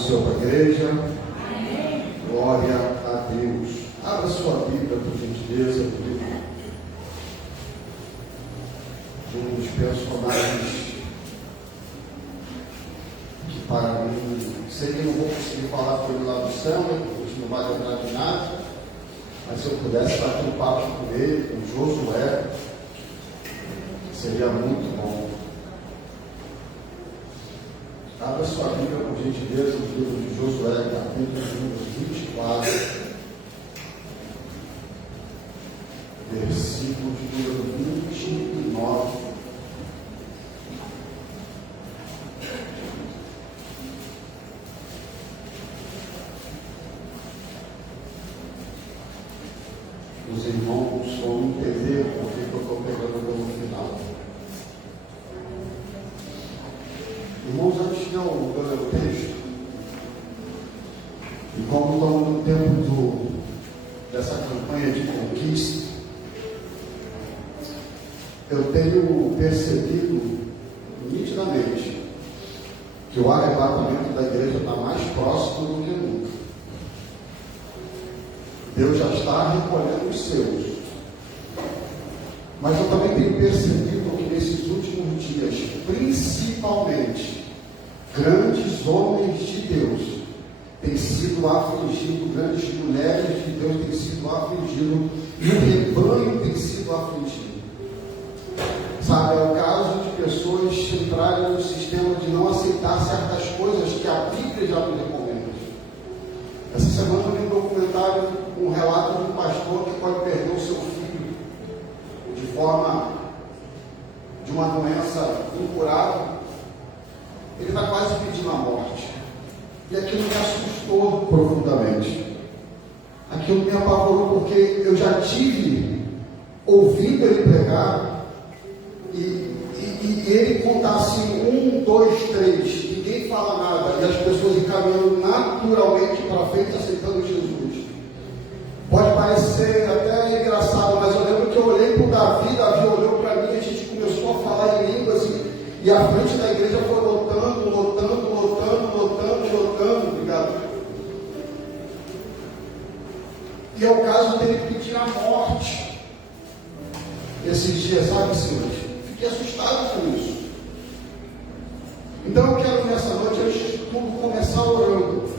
do Senhor para a igreja. Amém. Glória a Deus. Abra sua Bíblia, por gentileza, no livro de um dos personagens que, para mim, sei que não vou conseguir falar com ele lá do céu, porque não vai lembrar de nada, mas se eu pudesse bater um papo com ele, com Josué, seria muito bom. Abra sua Bíblia, por gentileza, no livro de Josué, capítulo número 24, versículo de número 29. Os irmãos vão entender por que eu estou pegando pelo final. Irmãos, antes de eu ler o texto, e como estamos no tempo dessa campanha de conquista, eu tenho percebido nitidamente que o arrebatamento da igreja está mais próximo do que nunca. Deus já está recolhendo os seus. Mas eu também tenho percebido que nesses últimos dias, principalmente, grandes homens de Deus têm sido afligidos, grandes mulheres de Deus têm sido afligidos, e o rebanho tem sido afligido. Sabe, é o caso de pessoas entrarem no sistema de não aceitar certas coisas que a Bíblia já nos recomenda. Essa semana eu vi um documentário, um relato de um pastor que pode perder o seu filho de forma de uma doença incurável. Ele está quase pedindo a morte. E aquilo me assustou profundamente. Aquilo me apavorou, porque eu já tive ouvido ele pregar e ele contar assim, 1, 2, 3, ninguém fala nada, e as pessoas encaminhando naturalmente para frente, aceitando Jesus. Pode parecer até engraçado, mas eu lembro que eu olhei para o Davi olhou para mim, a gente começou a falar em línguas, e a frente da igreja foi lotando, obrigado. E é o caso dele pedir a morte esses dias, sabe, senhores? Fiquei assustado com isso. Então eu quero nessa noite, antes de tudo, começar orando.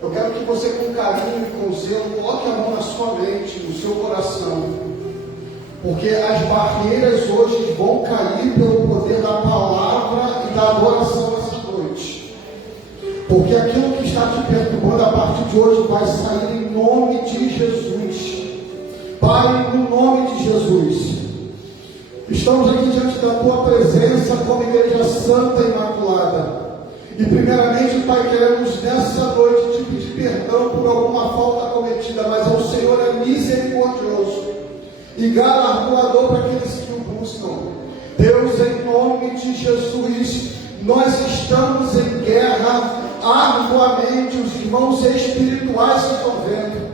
Eu quero que você, com carinho e com zelo, coloque a mão na sua mente, no seu coração, porque as barreiras hoje vão cair pelo poder da palavra e da adoração essa noite. Porque aquilo que está te perturbando a partir de hoje vai sair em nome de Jesus. Pai, no nome de Jesus, estamos aqui diante da Tua presença como Igreja Santa e Imaculada. E primeiramente, Pai, queremos nessa noite te pedir perdão por alguma falta cometida, mas o Senhor é misericordioso e galardoador para aqueles que o buscam. Deus, em nome de Jesus, nós estamos em guerra arduamente, os irmãos espirituais estão vendo.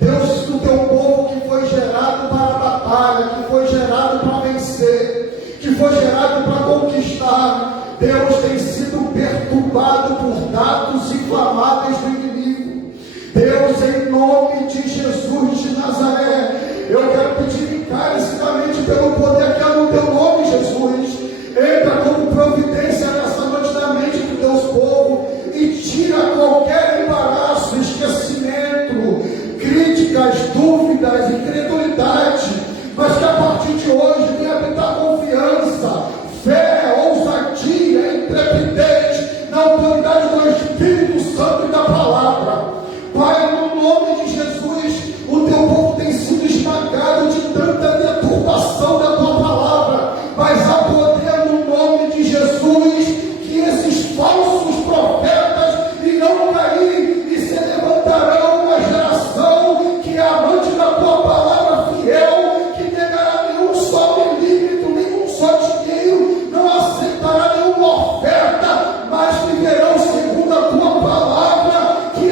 Deus, o teu povo que foi gerado para a batalha, que foi gerado para vencer, que foi gerado para conquistar, Deus tem sido perturbado por dados inflamáveis do inimigo. Deus, em nome de Jesus de Nazaré, eu quero pedir encarecidamente pelo poder que é no teu nome, Jesus, entra como providência nessa noite na mente do teu povo e tira qualquer embaraço, esquecimento, críticas, dúvidas, incredulidade, mas que a partir de hoje venha habitar confiança, fé, ousadia, intrepidez na autoridade do Espírito Santo e da palavra. Pai, no nome de Jesus, o teu povo tem sido esmagado de tanta deturpação da tua palavra, mas há poder no nome de Jesus que esses falsos profetas irão cair e se levantarão uma geração que é amante da tua palavra fiel, que negará nenhum só milímetro, nenhum só dinheiro, não aceitará nenhuma oferta, mas viverão segundo a tua palavra, que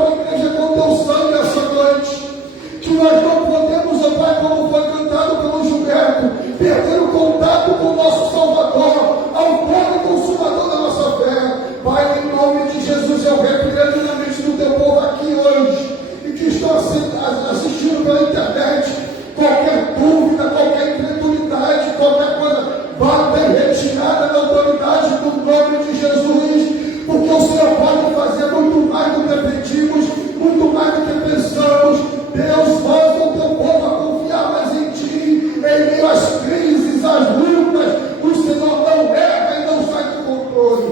própria igreja com teu sangue essa noite. Que nós não podemos, ó Pai, como foi cantado pelo Gilberto, perder o contato com o nosso Salvador, autor e consumador da nossa fé. Pai, em nome de Jesus, eu repreendo na mente do teu povo aqui hoje, e que estão assistindo pela internet, qualquer dúvida, qualquer incredulidade, qualquer coisa, bata em retirada da autoridade do nome de Jesus, porque o Senhor pode fazer muito mais do que pedimos, muito mais do que pensamos. Deus, faz o teu povo a confiar mais em Ti, em meio às crises, às lutas. O Senhor não erra e não sai do controle.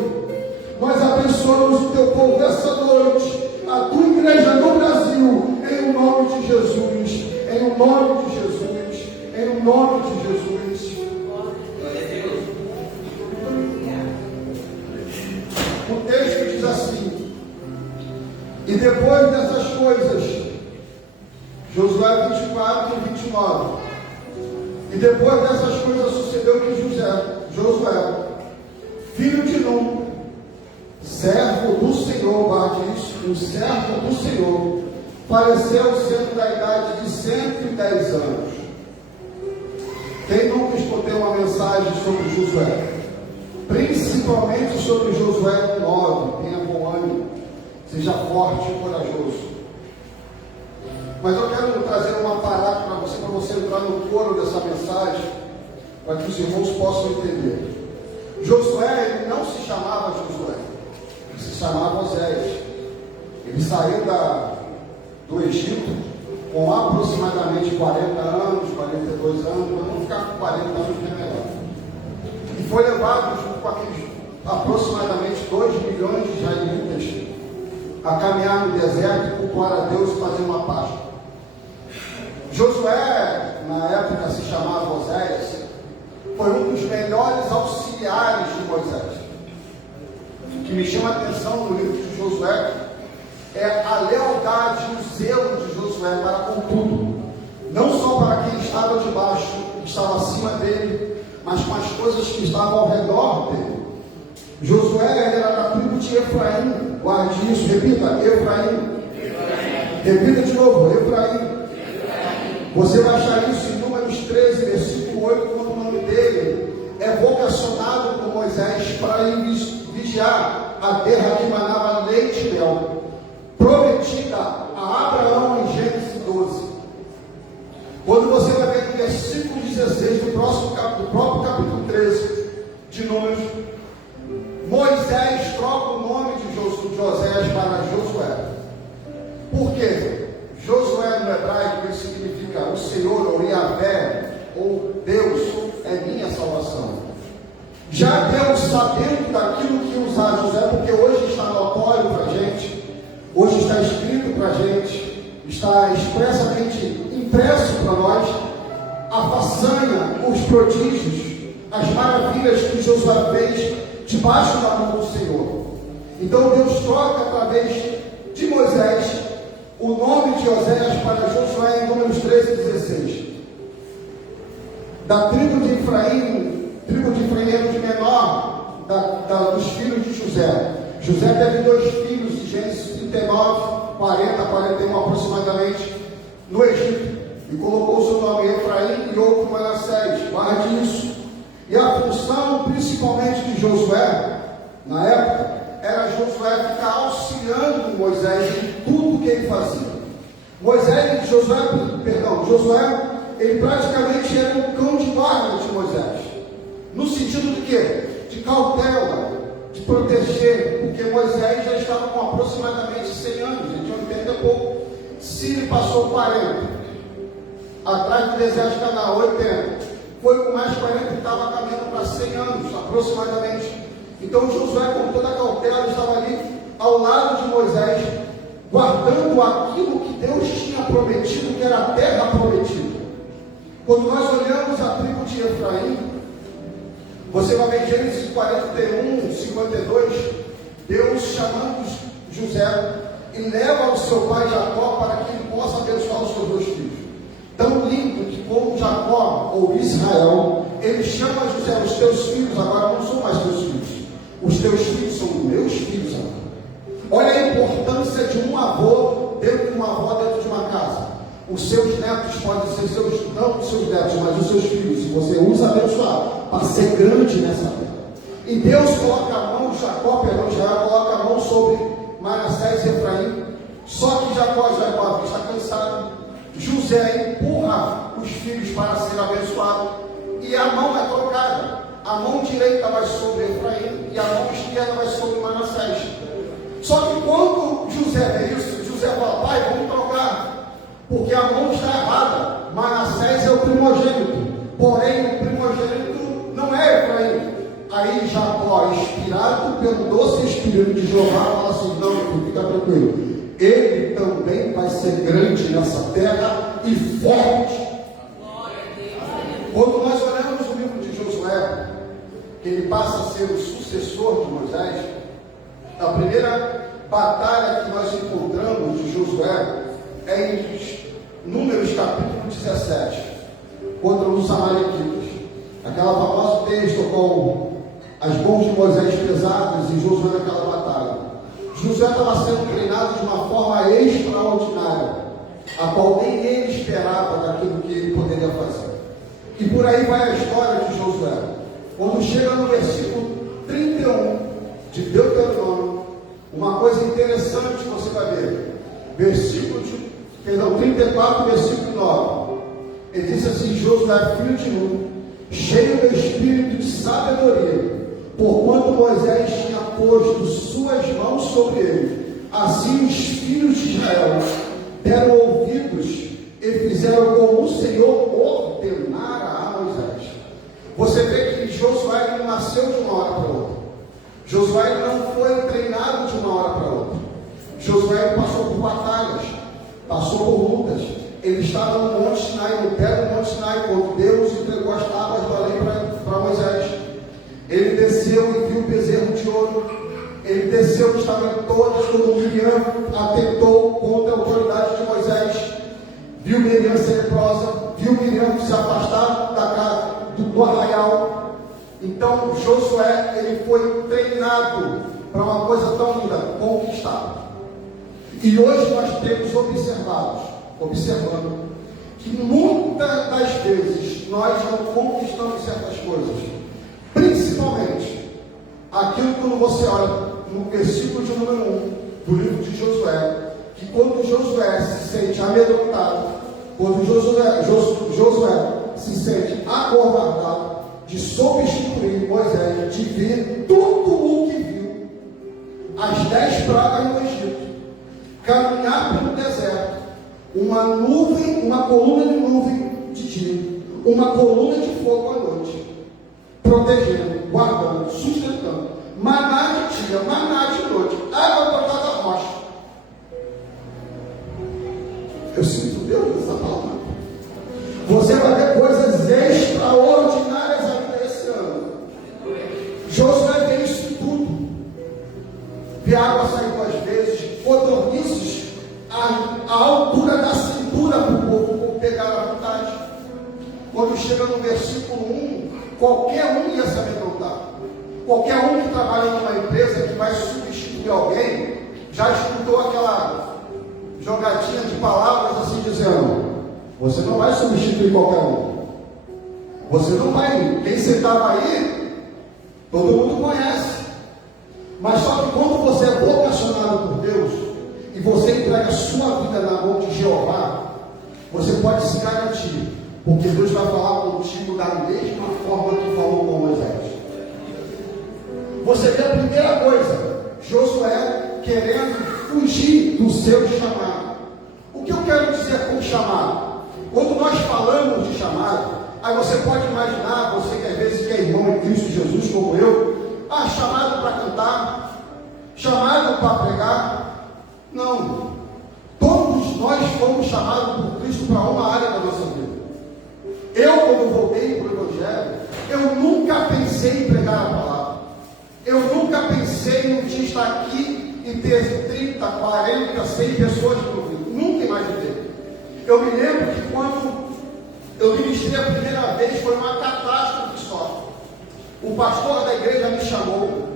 Nós abençoamos o teu povo essa noite, a tua igreja no Brasil, em nome de Jesus, em nome de Jesus, em nome de Jesus. O texto diz assim: e depois dessas coisas, Josué 24 e 29. E depois dessas coisas sucedeu que Josué, filho de Num, servo do Senhor, guarde isso, um servo do Senhor, faleceu sendo da idade de 110 anos. Quem nunca escutou uma mensagem sobre Josué? Principalmente sobre Josué 9, tenha bom ânimo, seja forte e corajoso. Mas eu quero trazer uma parada para você entrar no coro dessa mensagem, para que os irmãos possam entender. Josué, ele não se chamava Josué, ele se chamava Oséias. Ele saiu do Egito com aproximadamente 40 anos, 42 anos, mas vamos ficar com 40 anos que é melhor. E foi levado junto com aqueles aproximadamente 2 milhões de israelitas a caminhar no deserto e cultuar a Deus e fazer uma Páscoa. Josué, na época se chamava Oséias, foi um dos melhores auxiliares de Moisés. O que me chama a atenção no livro de Josué é a lealdade e o zelo de Josué para com tudo, não só para quem estava debaixo, que estava acima dele, mas com as coisas que estavam ao redor dele. Josué era da tribo de Efraim, guarde isso, repita, Efraim. Repita de novo, Efraim. Você vai achar isso em Números 13, versículo 8, quando o nome dele é vocacionado por Moisés para ir vigiar a terra que manava leite e mel, prometida a Abraão em Gênesis 12. Quando você vai ver no versículo 16 do próprio capítulo 13 de Números, Moisés troca o nome de Oséias para Josué. Por quê? Josué no hebraico ele significa o Senhor, ou Yahvé, ou Deus é minha salvação. Já Deus, sabendo daquilo que usar José, porque hoje está notório para a gente, hoje está escrito para a gente, está expressamente impresso para nós, a façanha, os prodígios, as maravilhas que Josué fez debaixo da mão do Senhor. Então Deus troca através de Moisés o nome de Oséias para Josué em Números 13 e 16. Da tribo de Efraim era de menor dos filhos de José. José teve 2 filhos de Gênesis 39, 40, 41 aproximadamente, no Egito, e colocou o seu nome Efraim e outro Manassés. Guarde isso. E a função principalmente de Josué, na época, era Josué ficar auxiliando Moisés em tudo que ele fazia. Josué, ele praticamente era um cão de guarda de Moisés. No sentido de quê? De cautela, de proteger, porque Moisés já estava com aproximadamente 100 anos, a gente 80 e pouco. Se ele passou 40, atrás do deserto de Canaã, 80, foi com mais 40 e estava caminhando para 100 anos, aproximadamente. Então Josué, com toda a cautela, estava ali ao lado de Moisés, guardando aquilo que Deus tinha prometido, que era a terra prometida. Quando nós olhamos a tribo de Efraim, você vai ver em Gênesis 41, 52, Deus chamando José e leva o seu pai Jacó para que ele possa abençoar os seus 2 filhos. Tão lindo que como Jacó ou Israel, ele chama José, os teus filhos agora não são mais teus filhos. Os teus filhos são meus filhos agora. Olha a importância de um avô dentro de uma avó, dentro de uma casa. Os seus netos podem ser seus, não os seus netos, mas os seus filhos, se você os abençoar, para ser grande nessa terra. E Deus coloca a mão, Jacó, perdão, Israel, coloca a mão sobre Manassés e Efraim. Só que Jacó está cansado. José empurra os filhos para ser abençoado. E a mão é trocada. A mão direita vai sobre Efraim e a mão esquerda vai sobre Manassés. Só que quando José vê isso, José fala: pai, vamos trocar, porque a mão está errada. Manassés é o primogênito, porém o primogênito não é Efraim. Aí Jacó, inspirado pelo doce espírito de Jeová, fala assim: não, fica tranquilo, ele também vai ser grande nessa terra e forte. Quando nós olhamos o livro de Josué, que ele passa a ser o sucessor de Moisés, a primeira batalha que nós encontramos de Josué é em Números capítulo 17, contra os Amalequitas. Aquela famosa texto com as mãos de Moisés pesadas e Josué naquela batalha. Josué estava sendo treinado de uma forma extraordinária, a qual nem ele esperava daquilo que ele poderia fazer. E por aí vai a história de Josué. Quando chega no versículo 31 de Deuteronômio, uma coisa interessante você vai ver. 34, versículo 9. Ele disse assim: Josué, filho de Nun, cheio do espírito de sabedoria, porquanto Moisés tinha posto suas mãos sobre ele, assim os filhos de Israel deram ouvidos e fizeram como o Senhor ordenara a Moisés. Você vê que Josué não nasceu de uma hora para outra. Josué não foi treinado de uma hora para outra. Josué passou por batalhas, passou por lutas. Ele estava no Monte Sinai, no pé do Monte Sinai, quando Deus entregou as tábuas da lei para Moisés. Ele desceu e viu o bezerro de ouro. Ele desceu e estava em todas, quando Miriam atentou contra a autoridade de Moisés. Viu Miriam ser leprosa, viu Miriam se afastar da casa do arraial. Então Josué, ele foi treinado para uma coisa tão linda, conquistar. E hoje nós temos observando que muitas das vezes nós não conquistamos certas coisas, principalmente aquilo que você olha no versículo de número 1 do livro de Josué, que quando Josué se sente amedrontado, quando Josué se sente acovardado de substituir Moisés, de ver tudo o que viu, as 10 pragas no Egito, caminhar pelo deserto, uma nuvem, uma coluna de nuvem de dia, uma coluna de fogo à noite, protegendo, guardando, sustentando, maná de dia, maná de noite, água para cada rocha. Eu sinto Deus nessa palavra. Você vai ver coisas extraordinárias ainda esse ano. Josué vê isso tudo. Vê a água sair 2 vezes, codornizes à altura da cintura para o povo pegar à vontade. Quando chega no versículo 1, qualquer um ia se amedrontar. Qualquer um que trabalha numa empresa que vai substituir alguém, já escutou aquela jogadinha de palavras assim dizendo: você não vai substituir qualquer um. Você não vai. Quem sentava aí, todo mundo conhece. Mas só que quando você é vocacionado por Deus e você entrega a sua vida na mão de Jeová, você pode se garantir, porque Deus vai falar contigo da mesma forma que falou com Moisés. Você vê a primeira coisa, Josué querendo fugir do seu chamado. O que eu quero dizer com chamado? Quando nós falamos de chamado, aí você pode imaginar, você que às vezes que é irmão em Cristo Jesus como eu, chamado para cantar, chamado para pregar. Não, todos nós fomos chamados por Cristo para uma área da nossa vida. Eu, quando voltei para o Evangelho, eu nunca pensei em pregar a palavra. Eu nunca pensei em um dia estar aqui e ter 30, 40, 100 pessoas me ouvindo. Nunca imaginei. Eu me lembro que quando eu ministrei a primeira vez, foi uma catástrofe só. O pastor da igreja me chamou,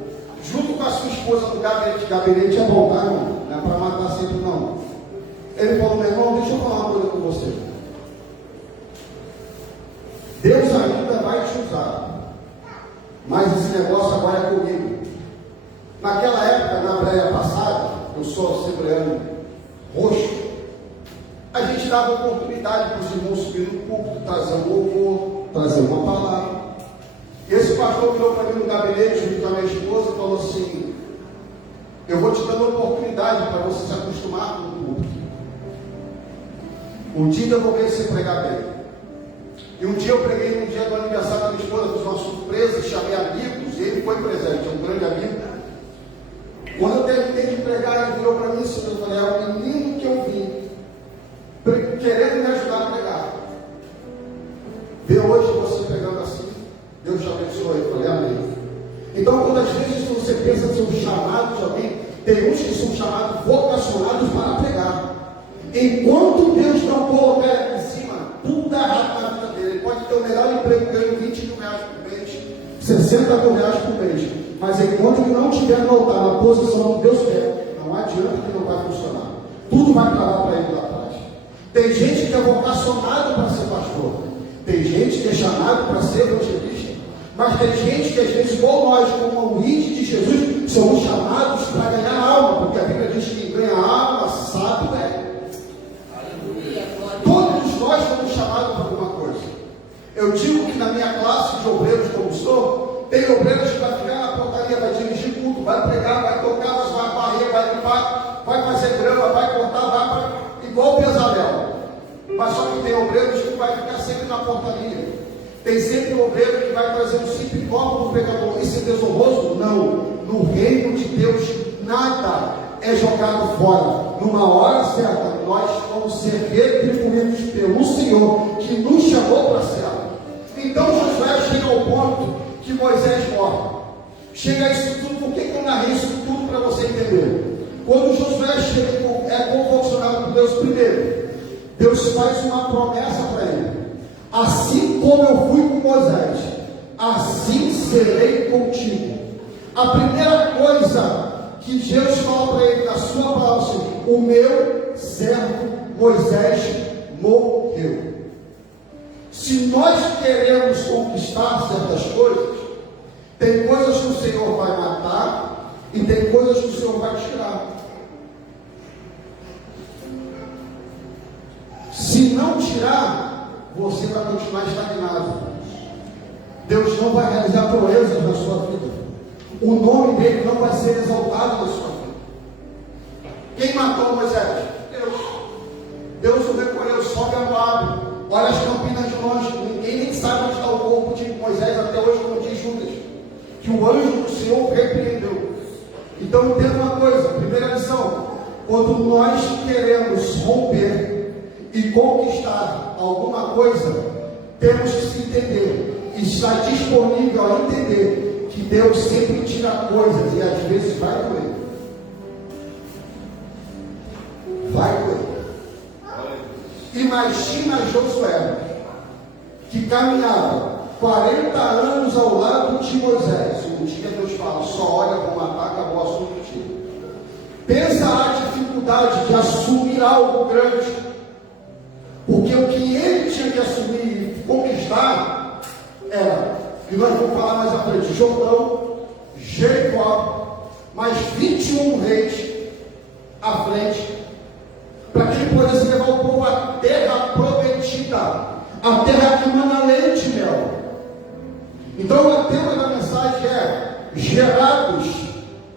junto com a sua esposa do gabinete. Gabinete é bom, tá, irmão? Não é para matar sempre, não. Ele falou: meu irmão, deixa eu falar uma coisa com você. Deus ainda vai te usar, mas esse negócio agora é comigo. Naquela época, na breia passada, eu sou assembleano roxo, a gente dava oportunidade para os irmãos subir no púlpito, trazer um louvor, trazer uma palavra. E esse pastor virou para mim no gabinete, junto com a minha esposa, e falou assim: eu vou te dando oportunidade para você se acostumar com o púlpito. Um dia eu vou ver você pregar bem. E um dia eu preguei no dia do aniversário da minha esposa, fiz uma surpresa, chamei amigos, e ele foi presente, é um grande amigo. Quando eu terminei de pregar, ele virou para mim e disse: eu falei, é o menino que eu vim, querendo me ajudar a pregar. Vê hoje você pregando assim, Deus te abençoe. Eu falei, amém. Então, quando às vezes você pensa que são chamados de alguém, tem uns que são chamados, vocacionados para pregar. Enquanto Deus não colocar em cima, tudo dá errado na vida dele. Ele pode ter o melhor emprego, ganhando 20 mil reais por mês, 60 mil reais por mês. Mas enquanto ele não estiver no altar, na posição que Deus quer, não adianta que não vai funcionar. Tudo vai travar para ele lá atrás. Tem gente que é vocacionado para ser pastor. Tem gente que é chamado para ser evangelista. Mas tem gente que às vezes, igual nós, como o ID de Jesus, somos chamados para ganhar alma. Porque a Bíblia diz que quem ganha alma, sábio é. Todos nós fomos chamados para alguma coisa. Eu digo que na minha classe de obreiros como sou, tem obreiros que vai ficar na portaria, vai dirigir culto, vai pregar, vai tocar, vai varrer, vai limpar, vai fazer grama, vai cortar, vai para igual o Bezalel. Mas só que tem obreiros que vai ficar sempre na portaria. Tem sempre um obreiro que vai trazer um simples copo do pecador. Isso é desonroso? Não. No reino de Deus, nada é jogado fora. Numa hora certa, nós vamos ser retribuídos pelo Senhor, que nos chamou para a cela. Então Josué chega ao ponto que Moisés morre. Chega a isso tudo. Por que eu narrei isso tudo para você entender? Quando Josué chega, é convocado por Deus primeiro. Deus faz uma promessa para ele: assim como eu fui com Moisés, assim serei contigo. A primeira coisa que Deus fala para ele na sua palavra, assim: o meu servo Moisés morreu. Se nós queremos conquistar certas coisas, tem coisas que o Senhor vai matar e tem coisas que o Senhor vai tirar. Se não tirar, você vai continuar estagnado. Deus não vai realizar proezas na sua vida. O nome dele não vai ser exaltado na sua vida. Quem matou Moisés? Deus. Deus o recolheu, sobe a Moab, olha as campinas de longe. Ninguém nem sabe onde está o corpo de Moisés até hoje, como diz Judas, que o anjo do Senhor repreendeu. Então entenda uma coisa, primeira lição: quando nós queremos romper e conquistar alguma coisa, temos que se entender, e estar disponível a entender que Deus sempre tira coisas e às vezes vai doer. Vai doer. Imagina Josué, que caminhava 40 anos ao lado de Moisés. Um dia Deus fala: só olha, vou matar, acabou o assunto contigo. Pensa a dificuldade de assumir algo grande. Porque o que ele tinha que assumir e conquistar era, e nós vamos falar mais à frente, Jordão, Jericó, mais 21 reis à frente, para que ele pudesse levar o povo à terra prometida, a terra que mana leite e mel. Então o tema da mensagem é: gerados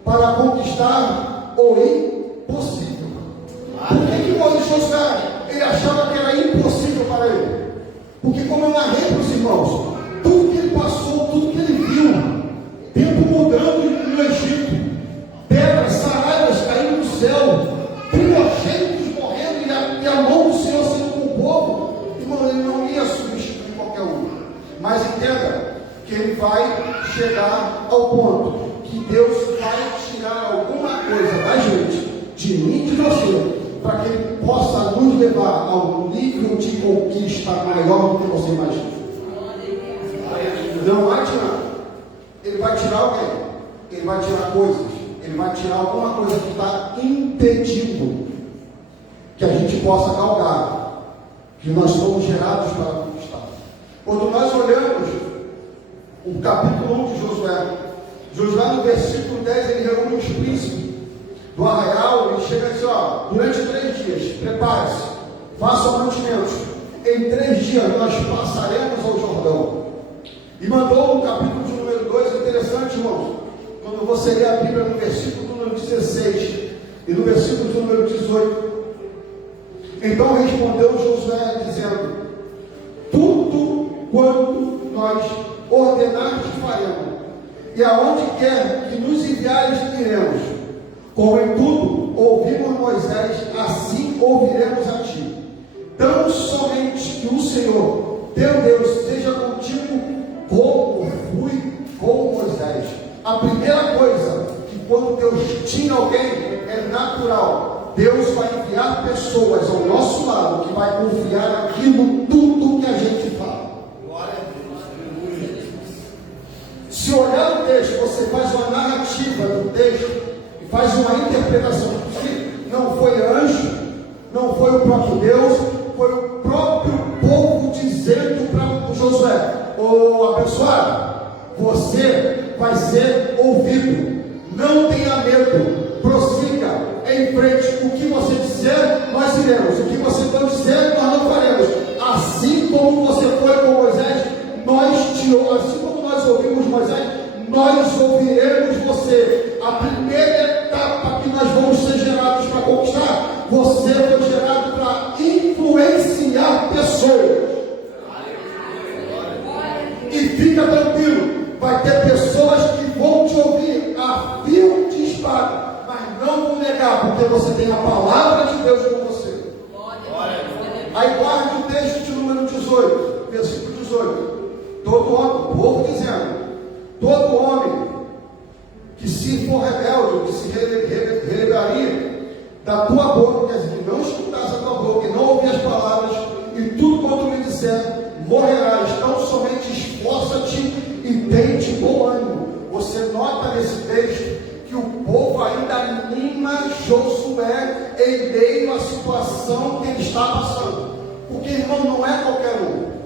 para conquistar o impossível. Por que Josué, ele achava que era impossível para ele? Porque, como eu narrei para os irmãos, tudo que ele passou, tudo que ele viu, tempo mudando no Egito, pedras, saraivas caindo do céu, primogênitos morrendo e a mão do Senhor sendo com o povo, irmão, ele não ia substituir qualquer um. Mas entenda que ele vai chegar ao ponto que Deus vai tirar alguma coisa da gente, de mim e de você, para que ele possa nos levar a um nível de conquista maior do que você imagina. Não vai tirar. Ele vai tirar alguém. Ele vai tirar coisas. Ele vai tirar alguma coisa que está impedindo que a gente possa galgar, que nós somos gerados para conquistar. Quando nós olhamos o capítulo 1 de Josué no versículo 10, ele reúne os príncipes do arraial, ele chega e diz, durante 3 dias, prepare-se, faça mantimentos, em 3 dias nós passaremos ao Jordão. E mandou no capítulo de número 2, interessante, irmãos, quando você lê a Bíblia no versículo número 16 e no versículo de número 18, então respondeu Josué dizendo, tudo quanto nós ordenarmos faremos, e aonde quer que nos enviares iremos, como em tudo ouvimos Moisés, assim ouviremos a ti. Tão somente que o Senhor, teu Deus, seja contigo como fui com Moisés. A primeira coisa, que quando Deus tira alguém, é natural. Deus vai enviar pessoas ao nosso lado, que vai confiar naquilo tudo que a gente fala. Glória a Deus. Se olhar o texto, você faz uma narrativa do texto, e faz uma interpretação. Se não foi anjo, não foi o próprio Deus, foi o próprio povo dizendo para Josué, ô abençoado, você vai ser ouvido, não tenha medo, prossiga em frente, o que você dizer, nós iremos, o que você não dizer, nós não faremos. Assim como você foi com Moisés, assim como nós ouvimos Moisés, nós ouviremos você. A primeira etapa que nós vamos ser gerados para conquistar, você foi gerado para influenciar pessoas. E fica tranquilo, vai ter pessoas que vão te ouvir a fio de espada, mas não vão negar, porque você tem a palavra de Deus com você. Aí guarde o texto de número 18, versículo 18. Todo homem, o povo dizendo, todo homem que se for rebelde, que se rebelaria da tua boca, quer dizer, que não escutasse a tua boca, e não ouvir as palavras, e tudo quanto me disser, morrerás. Então somente esforça-te e tem-te bom ânimo. Você nota nesse texto que o povo ainda anima Josué em meio à situação que ele está passando. Porque, irmão, não é qualquer um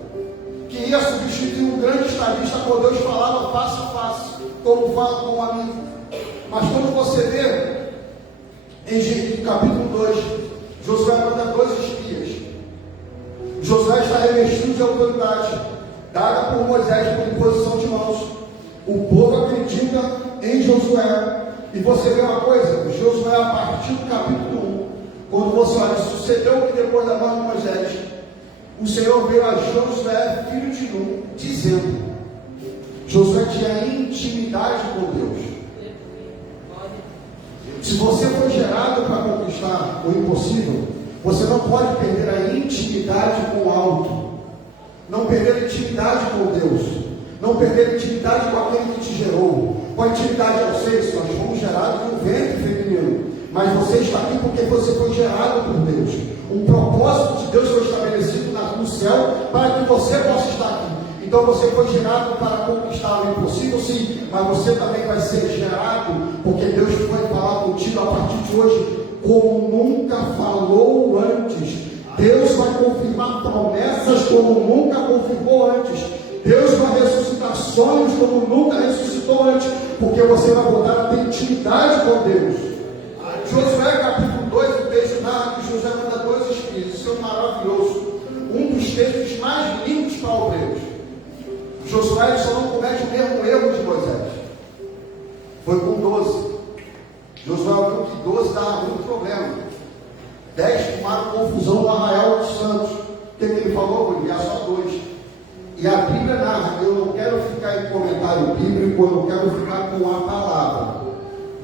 que ia substituir um grande estadista quando Deus falava face a face, como fala com um amigo. Mas quando você vê em capítulo 2, Josué manda 2 espias. Josué está revestido de autoridade dada por Moisés por imposição de mãos. O povo acredita em Josué. E você vê uma coisa, Josué, a partir do capítulo 1, quando você olha, sucedeu que depois da morte de Moisés, o Senhor veio a Josué, filho de Nun, dizendo, Josué tinha intimidade com Deus. Se você foi gerado para conquistar o impossível, você não pode perder a intimidade com o alto, não perder a intimidade com Deus, não perder a intimidade com aquele que te gerou. Com a intimidade ao ser, nós fomos gerados no ventre feminino, mas você está aqui porque você foi gerado por Deus. Um propósito de Deus foi estabelecido no céu para que você possa estar aqui. Então você foi gerado para conquistar o impossível, sim, mas você também vai ser gerado porque Deus vai falar contigo a partir de hoje como nunca falou antes. Deus vai confirmar promessas como nunca confirmou antes. Deus vai ressuscitar sonhos como nunca ressuscitou antes, porque você vai voltar a ter intimidade com Deus. Josué capítulo 2, o texto narra que Josué manda 2 espias. Isso é maravilhoso. Um dos textos mais lindos para obreiros. Josué só não comete o mesmo erro de Moisés. Foi com 12. Josué viu que 12 dava muito problema. 10 tomaram confusão no arraial dos santos. O que ele falou? Vou enviar só 2. E a Bíblia narra, eu não quero ficar em comentário bíblico, eu não quero ficar com a palavra.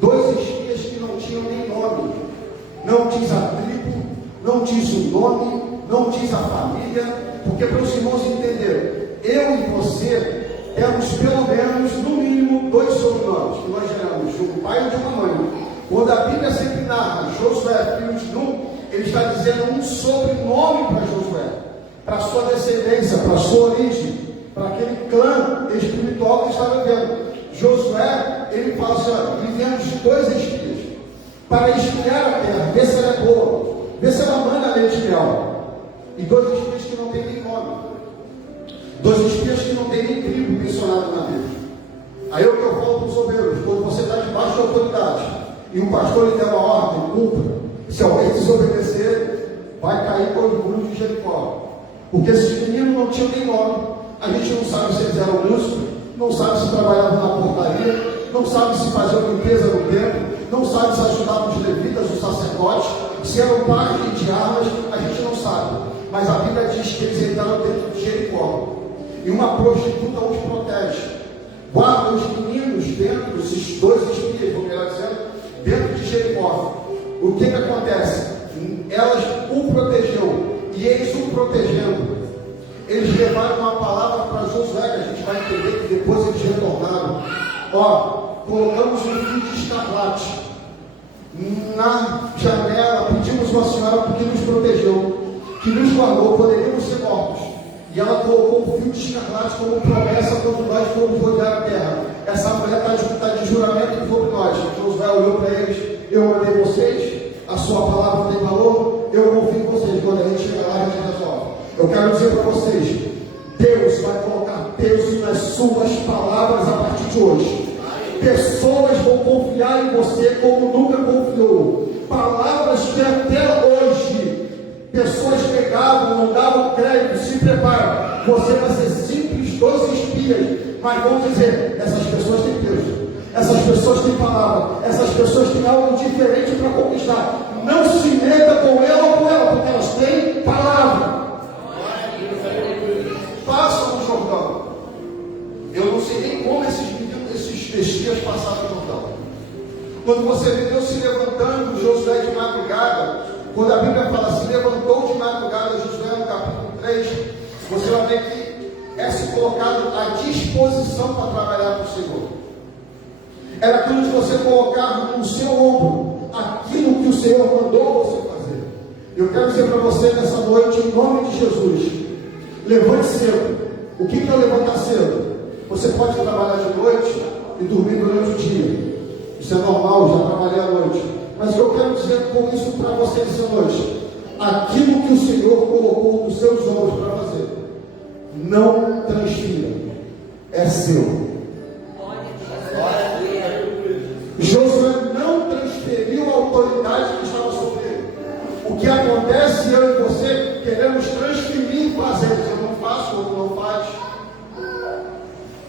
2 espias que não tinham nem nome. Não diz a tribo, não diz o nome, não diz a família, porque para os irmãos entenderem, eu e você temos pelo menos, no mínimo, 2 sobrenomes que nós geramos, de um pai e de uma mãe. Quando a Bíblia sempre narra Josué, filho de Nun, ele está dizendo um sobrenome para Josué, para a sua descendência, para a sua origem, para aquele clã espiritual que ele estava vivendo. Josué, ele fala assim, olha, vivemos 2 espias. para espiar a terra, ver se ela é boa, ver se ela manda leite e mel. E 2 espias que não têm nem nome, 2 espias que não têm nem tribo mencionado na Bíblia. Aí é o que eu falo para os obreiros: quando você está debaixo de autoridade e um pastor lhe der uma ordem, cumpra. Se alguém desobedecer, vai cair com o muro de Jericó. Porque esses meninos não tinham nem nome. A gente não sabe se eles eram músicos, não sabe se trabalhavam na portaria, não sabe se faziam limpeza no templo, não sabe se ajudavam os levitas, os sacerdotes, se eram parte de armas, a gente não sabe. Mas a Bíblia diz que eles entraram dentro de Jericó. E uma prostituta os protege. Guarda os meninos dentro, esses 2 espias, vou melhor dizendo, dentro de Jericó. O que acontece? Elas o protegeu, e eles o protegendo. Eles levaram uma palavra para Josué, que a gente vai entender que depois eles retornaram. Colocamos um fio de escarlate na janela, pedimos uma senhora que nos protegeu, que nos guardou, poderíamos ser mortos. E ela colocou o fio de escarlate como promessa quando nós fomos rodear a terra. Essa mulher está de juramento sobre nós. Josué olhou para eles: eu mandei vocês, a sua palavra tem valor, eu confio em vocês. Quando a gente chegar lá, a gente resolve. Eu quero dizer para vocês: Deus vai colocar peso nas suas palavras a partir de hoje. Pessoas vão confiar em você como nunca confiou. Palavras que até hoje pessoas pegavam, não davam crédito. Se prepara, você vai ser simples 2 espias, mas vão dizer: essas pessoas têm peso, essas pessoas têm palavra, essas pessoas têm algo diferente para conquistar. Não se meta com ela ou com ela, porque elas têm palavra. Passam o Jordão. Eu não sei nem como esses espias passaram o Jordão. Quando você vê Deus se levantando, Josué de madrugada, quando a Bíblia fala se levantou de madrugada, Josué no capítulo 3, você vai ver que é se colocado à disposição para trabalhar para o Senhor. Era aquilo de você colocar no seu ombro aquilo que o Senhor mandou você fazer. Eu quero dizer para você nessa noite, em nome de Jesus: levante cedo. O que é levantar cedo? Você pode trabalhar de noite e dormir durante o dia. Isso é normal, já trabalhei à noite. Mas eu quero dizer com isso para você essa noite: aquilo que o Senhor colocou nos seus ombros para fazer, não transfira, é seu. Josué não transferiu a autoridade que estava sobre ele. O que acontece, eu e você queremos transferir prazeres. Eu não faço, outro não faz.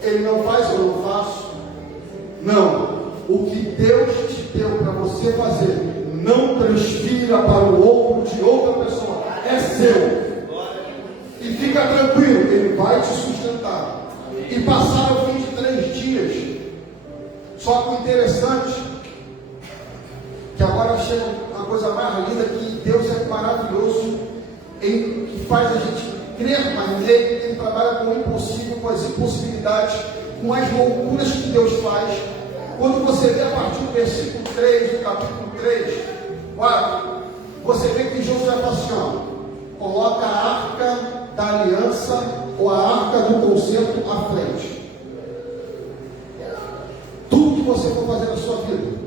Ele não faz, eu não faço. Não. O que Deus te deu para você fazer, não transfira para o ombro de outra pessoa. É seu. E fica tranquilo, Ele vai te sustentar. E passaram o fim de 3 dias. Só que o interessante, que agora chega uma coisa mais linda, que Deus é maravilhoso, que faz a gente crer mais nele. Ele trabalha com o impossível, com as impossibilidades, com as loucuras que Deus faz. Quando você vê a partir do versículo 3, do capítulo 3, 4, você vê que Josué fala assim: coloca a arca da aliança ou a arca do concerto à frente. Tudo que você for fazer na sua vida,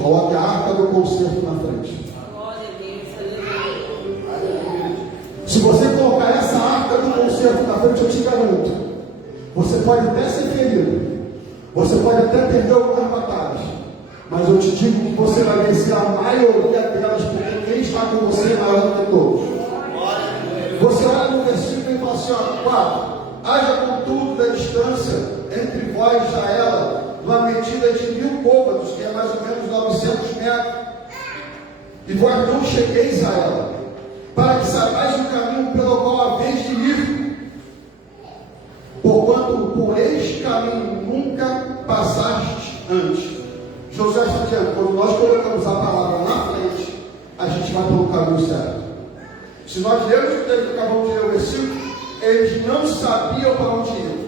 coloque a arca do concerto na frente. Se você colocar essa arca do concerto na frente, eu te garanto, você pode até ser ferido, você pode até perder algumas batalhas, mas eu te digo que você vai vencer a maioria delas, porque quem está com você é maior do que todos. Você olha no versículo e fala assim: 4. Haja contudo da distância entre vós e Israel, numa medida de 1000 côvados, que é mais ou menos 900 metros, e vós não chegueis a ela, para que saibais o caminho pelo qual haveis de ir, porquanto por este caminho nunca passastes antes. Josué está dizendo: quando nós colocamos a palavra na frente, a gente vai pelo caminho certo. Se nós lermos o texto que acabamos de ler o versículo, eles não sabiam para onde iam,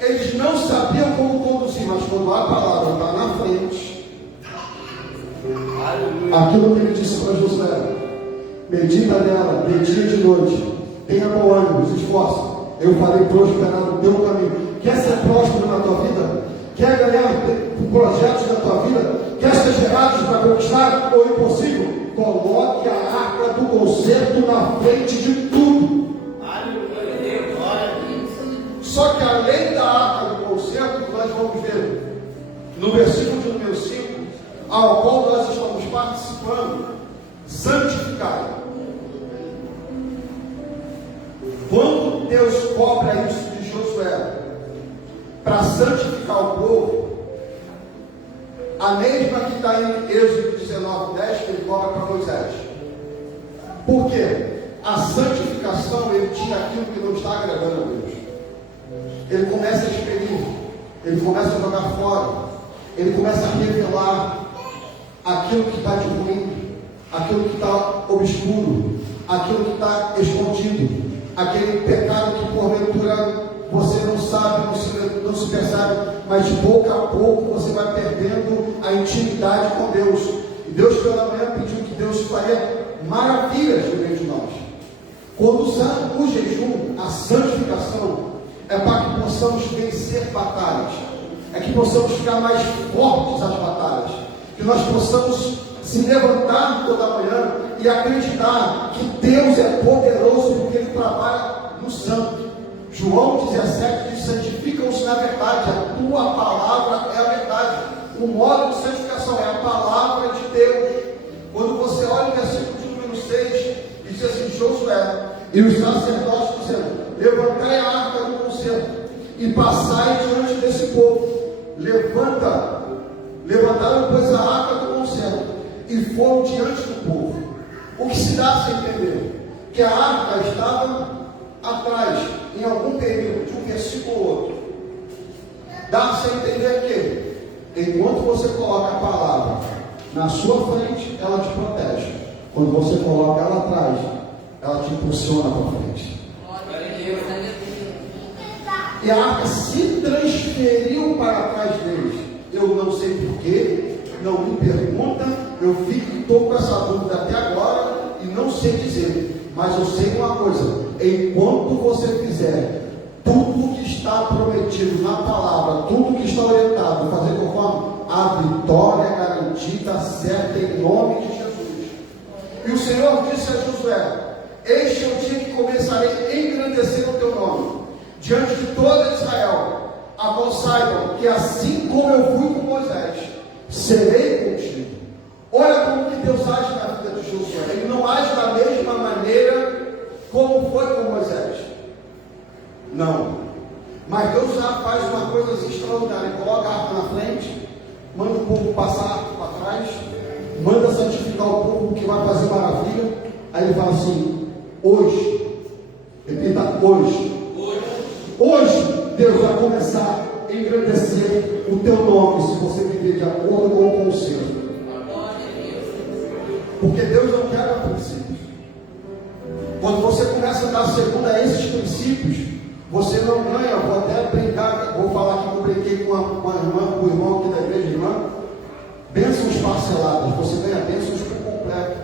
eles não sabiam como conduzir, mas quando a palavra está na frente, aquilo que ele disse para Josué: medita nela, de dia e de noite, tenha bom ânimo, se esforça, eu farei prosperar no teu caminho. Quer ser próspero na tua vida? quer ganhar projetos na tua vida, quer ser gerado para conquistar o impossível, coloque a arca do concerto na frente de tudo. Só que além da arca do concerto, nós vamos ver no versículo de número 5, ao qual nós estamos participando, santificar. Quando Deus cobra isso de Josué para santificar o povo, a mesma que está em Êxodo 19:10 que ele cobra para Moisés. Por quê? A santificação, ele tira aquilo que não está agradando a Deus. Ele começa a expelir, ele começa a jogar fora, ele começa a revelar aquilo que está de ruim, aquilo que está obscuro, aquilo que está escondido, aquele pecado que porventura você não sabe, não se percebe, mas de pouco a pouco você vai perdendo a intimidade com Deus. E Deus pela manhã pediu que Deus faria maravilhas no meio de nós. Quando usamos o jejum, a santificação, é para que possamos vencer batalhas, é que possamos ficar mais fortes às batalhas, que nós possamos se levantar toda manhã e acreditar que Deus é poderoso porque Ele trabalha no santo. João 17 diz: santificam-se na verdade, a tua palavra é a verdade. O modo de santificação é a palavra de Deus. Quando você olha o versículo de número 6, diz assim: Josué e os sacerdotes dizendo: levantai a arca do concerto e passai diante desse povo. Levantaram, pois, a arca do concerto e foram diante do povo. O que se dá a entender? Que a arca estava atrás, em algum período, de um versículo ou outro. Dá-se a entender que, enquanto você coloca a palavra na sua frente, ela te protege. Quando você coloca ela atrás, ela te impulsiona para frente. E a arca se transferiu para trás deles. Eu não sei porquê, não me pergunta, eu estou com essa dúvida até agora e não sei dizer. Mas eu sei uma coisa: enquanto você fizer tudo que está prometido na palavra, tudo que está orientado, fazer conforme, a vitória é garantida, certa, em nome de Jesus. E o Senhor disse a Josué: este é o dia que começarei a engrandecer o teu nome diante de toda Israel, a qual saibam que assim como eu fui com Moisés, serei contigo. Olha como que Deus age na vida de Josué. Ele não age da mesma maneira como foi com Moisés. Não. Mas Deus já faz uma coisa assim extraordinária. Ele coloca a arca na frente, manda o povo passar a arca para trás, manda santificar o povo que vai fazer maravilha. Aí ele fala assim: hoje, repita, hoje Deus vai começar a engrandecer o teu nome, se você viver de acordo com o conselho. Porque Deus não quebra princípios. Quando você começa a dar segundo a esses princípios, você não ganha. Vou até brincar, vou falar que eu brinquei com uma irmã, com o irmão aqui da igreja, irmã. Bênçãos parceladas, você ganha bênçãos por completo.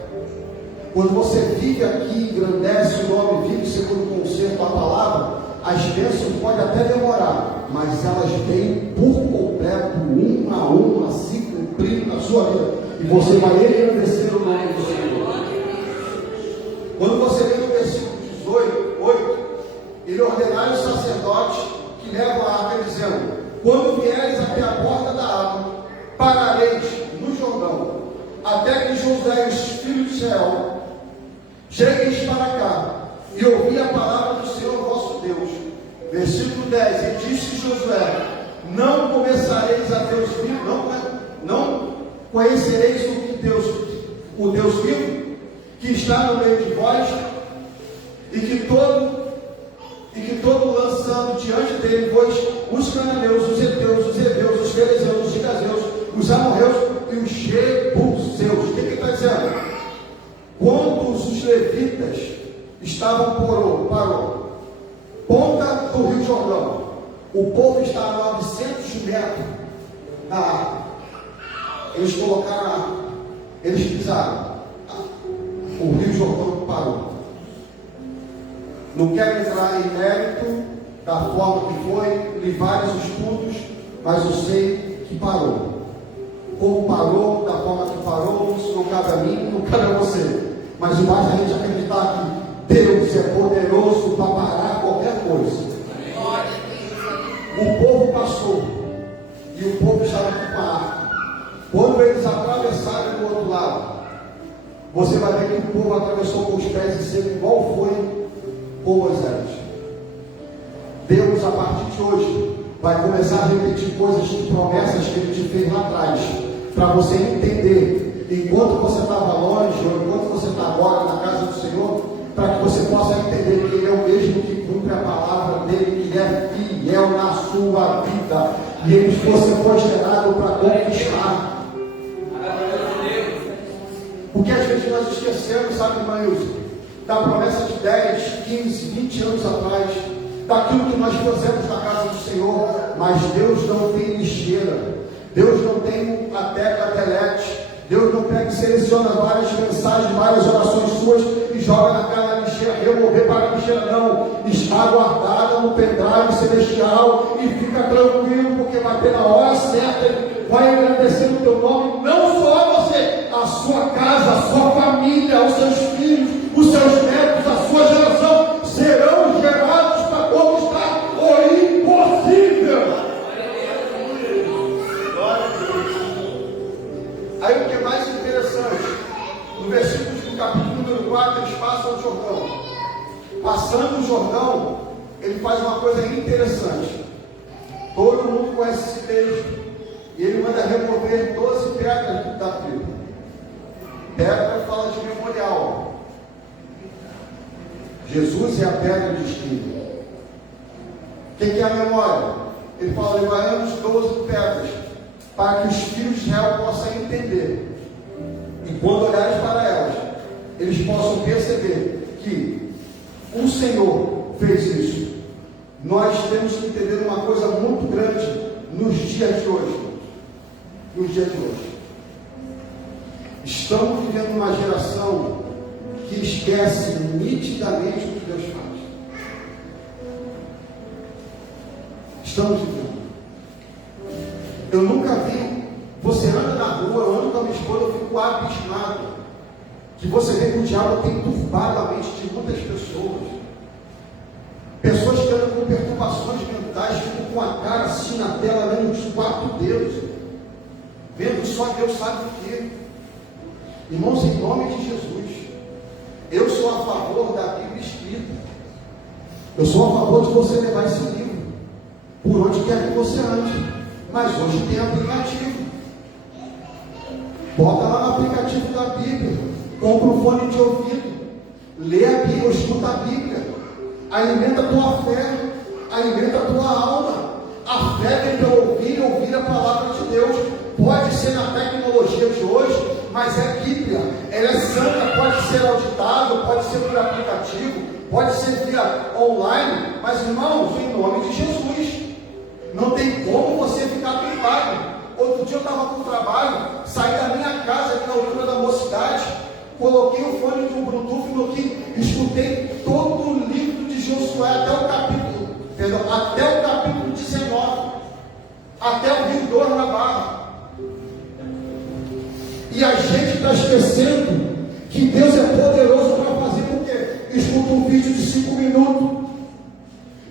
Quando você vive aqui, engrandece o nome, vive segundo o conselho, a palavra, as bênçãos podem até demorar, mas elas vêm por completo, uma a uma, se cumprindo na sua vida. E você vai engrandecer o nome do Senhor. Quando você vê no versículo 18, ele ordenara os sacerdotes que levam a arca, dizendo: quando vieres até a porta da água, parareis no Jordão, até que Josué e os filhos de Israel chegueis para cá, e ouvi a palavra do Senhor vosso Deus. Versículo 10: e disse Josué: não começareis a Deus vivo, não conhecereis o Deus vivo, que está no meio de vós, e que todo lançando diante dele, pois os cananeus, os heteus, os heveus, os ferezeus, os gigazeus, os amorreus e os jebuseus. O que ele está dizendo? Quando os levitas estavam para ponta do Rio Jordão, o povo está a 900 metros da arca. Eles colocaram a arca, eles pisaram, o Rio Jordão parou. Não quero entrar em mérito da forma que foi, li vários estudos, mas eu sei que parou. Como parou, da forma que parou, isso não cabe a mim, não cabe a você. Mas o mais a gente acreditar que Deus é poderoso para parar qualquer coisa. O povo passou e o povo estava com a arca. Quando eles atravessaram do outro lado, você vai ver que o povo atravessou com os pés em seco, igual foi com Moisés. Deus, a partir de hoje, vai começar a repetir coisas de promessas que Ele te fez lá atrás, para você entender, enquanto você estava longe, ou enquanto você está agora na casa do Senhor, para que você possa entender que Ele é o mesmo que cumpre a palavra dEle, que é fiel na sua vida, e Ele foi gerado para conquistar. Porque às vezes nós esquecemos, sabe, irmã Ilse, da promessa de 10, 15, 20 anos atrás, daquilo que nós fizemos na casa do Senhor, mas Deus não tem lixeira, Deus não tem a tecla telete, Deus não pega e seleciona várias mensagens, várias orações suas e joga naquela lixeira, remover para a lixeira, não, está guardada no pendrive celestial e fica tranquilo, porque vai ter na hora certa, Ele vai agradecer o teu nome, não só você, a sua casa, a sua família, os seus filhos, os seus netos, a sua geração serão gerados para conquistar o impossível. Aí o que é mais interessante, no versículo do capítulo número 4, eles passam o Jordão. Passando o Jordão, ele faz uma coisa interessante. Todo mundo conhece esse texto. E ele manda remover 12 pedras da tribo. Pedra fala de memorial. Jesus é a pedra de esquina. O que é a memória? Ele fala: levaremos 12 pedras, para que os filhos de Israel possam entender. E quando olharem para elas, eles possam perceber que o Senhor fez isso. Nós temos que entender uma coisa muito grande nos dias de hoje. Nos dias de hoje. Estamos vivendo uma geração que esquece nitidamente o que Deus faz. Estamos vivendo. Eu nunca vi, você anda na rua, eu ando com a minha esposa, eu fico abismado, que você vê que o diabo tem turbado a mente de muitas pessoas. Pessoas que andam com perturbações mentais, ficam com a cara assim na tela, lendo os 4 dedos, vendo só Deus sabe o que. Irmãos, em nome de Jesus, eu sou a favor da Bíblia escrita. Eu sou a favor de você levar esse livro por onde quer que você ande. Mas hoje tem aplicativo. Bota lá no aplicativo da Bíblia, compra um fone de ouvido, lê a Bíblia, escuta a Bíblia, alimenta a tua fé, alimenta a tua alma. A fé vem pelo ouvir a palavra de Deus. Pode ser na tecnologia de hoje, mas é Bíblia, ela é santa, pode ser auditável, pode ser por aplicativo, pode ser via online, mas irmãos, em nome de Jesus, não tem como você ficar privado. Outro dia eu estava com trabalho, saí da minha casa aqui na altura da Mocidade, coloquei o fone do Bluetooth e escutei todo o livro de Josué até o capítulo 19, até o Rio Douro na Barra. E a gente está esquecendo que Deus é poderoso para fazer o quê? Escuta um vídeo de 5 minutos,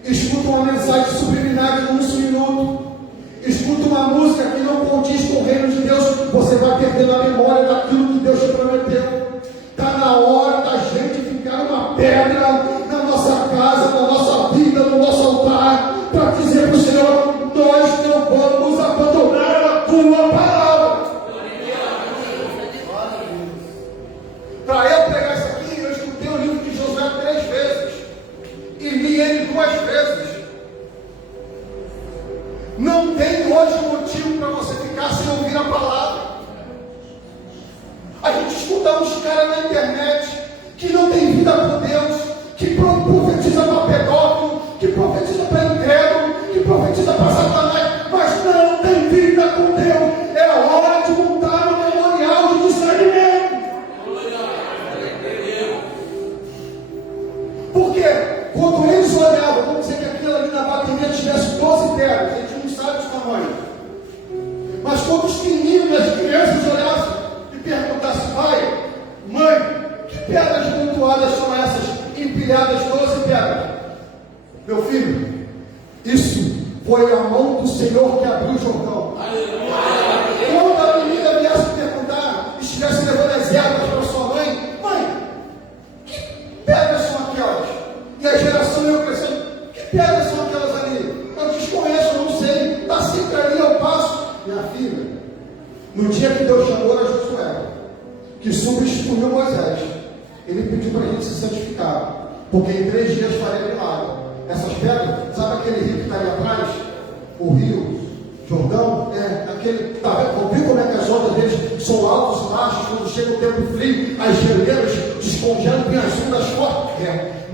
escuta uma mensagem subliminar de 1 minuto, escuta uma música que não condiz com o reino de Deus, você vai perdendo a memória daquilo que Deus te prometeu. Está na hora da gente ficar uma pedra na nossa casa, na nossa vida, no nosso altar, para dizer para o Senhor: nós não vamos abandonar a tua palavra. Para eu pegar isso aqui, eu escutei o livro de Josué 3 vezes e li ele 2 vezes. Não tem hoje motivo para você ficar sem ouvir a palavra. A gente escuta uns caras na internet que não tem vida por Deus, que profetiza para pedófilo, que profetiza para incrédulo, que profetiza para Satanás, mas não tem vida com Deus. É hora de montar um memorial de discernimento. Porque quando eles olhavam, vamos dizer que aquilo ali na bateria tivesse 12 pedras, a gente não sabe os tamanhos. os meninos, as crianças olhassem e perguntassem: pai, mãe, que pedras pontuadas são essas? Empilhadas 12 pedras. Meu filho, isso foi a mão do Senhor que abriu o Jordão. Quando a menina viesse perguntar, estivesse levando as ervas para sua mãe: mãe, que pedras são aquelas? E a geração ia crescendo: que pedras são aquelas ali? Eu desconheço, eu não sei, está sempre ali, eu passo. Minha filha, no dia que Deus chamou a Josué, que substituiu Moisés, ele pediu para a gente se santificar, porque em 3 dias faria milagre. Essas pedras, sabe aquele rio que está ali atrás? O rio Jordão, aquele, tá vendo? Viu como é que as ondas deles são altas e baixas? Quando chega o tempo frio, as geleiras descongelam e as ondas fortes.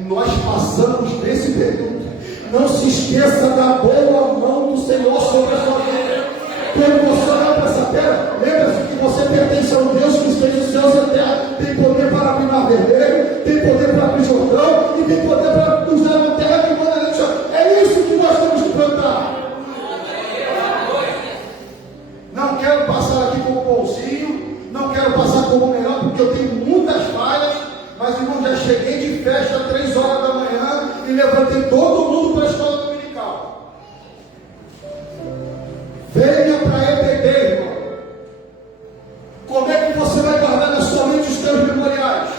Nós passamos nesse período. Não se esqueça da boa mão do Senhor sobre a sua vida. Quando você olhar para essa terra, lembre-se que você pertence a um Deus que fez os céus e a terra. Tem poder para abrir mar vermelho, tem poder para abrir Jordão e tem poder para usar uma terra que manda dentro do chão. É isso que nós temos que plantar. Não quero passar aqui como bonzinho, não quero passar como melhor, porque eu tenho muitas falhas, mas irmão, já cheguei de festa 3 horas da manhã e levantei todo mundo para a escola dominical. Venha para EBD, irmão. Como é que você vai guardar na sua mente os teus memoriais?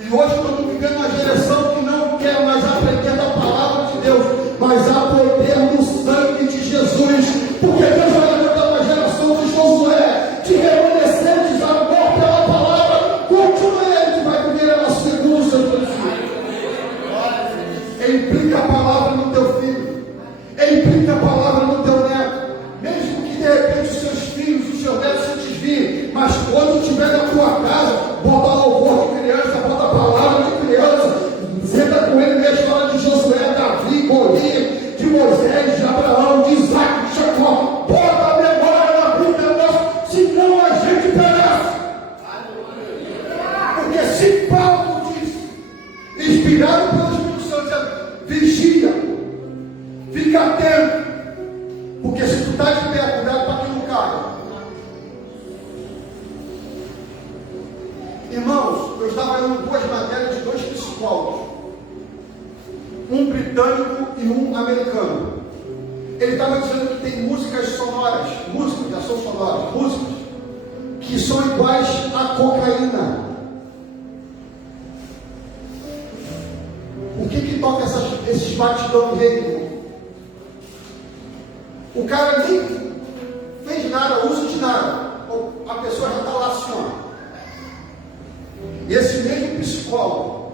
E hoje estamos vivendo uma geração que não quer mais aprender da palavra de Deus, mas há poder no sangue de Jesus, porque Deus vai levantar uma geração de Josué, de remanescentes a amor pela palavra. Continua ele que vai viver a nossa segundo o seu filho. Implica a palavra no teu filho, implica a palavra no teu neto, mesmo que de repente os seus filhos, os seus netos se desviem, mas quando estiver na tua casa, bota louvor de criança, bota a palavra de criança, senta com ele na história de Josué, Davi, Golias, de Moisés, de Abraão, de Isaac, de Jacó. Bota a memória na Bíblia nossa, senão a gente perece. Porque se Paulo disse, inspirado pelo Espírito Santo, vigia, fica atento, porque se tu está de pé, cuidado para que não caia. Irmãos, eu estava lendo 2 matérias de 2 psicólogos, um britânico e um americano. Ele estava dizendo que tem músicas sonoras, músicas, já são sonoras, músicas que são iguais à cocaína. O que toca esses batidão de ritmo? O cara nem fez nada, uso de nada, a pessoa já está lá assim, ó. E esse mesmo psicólogo,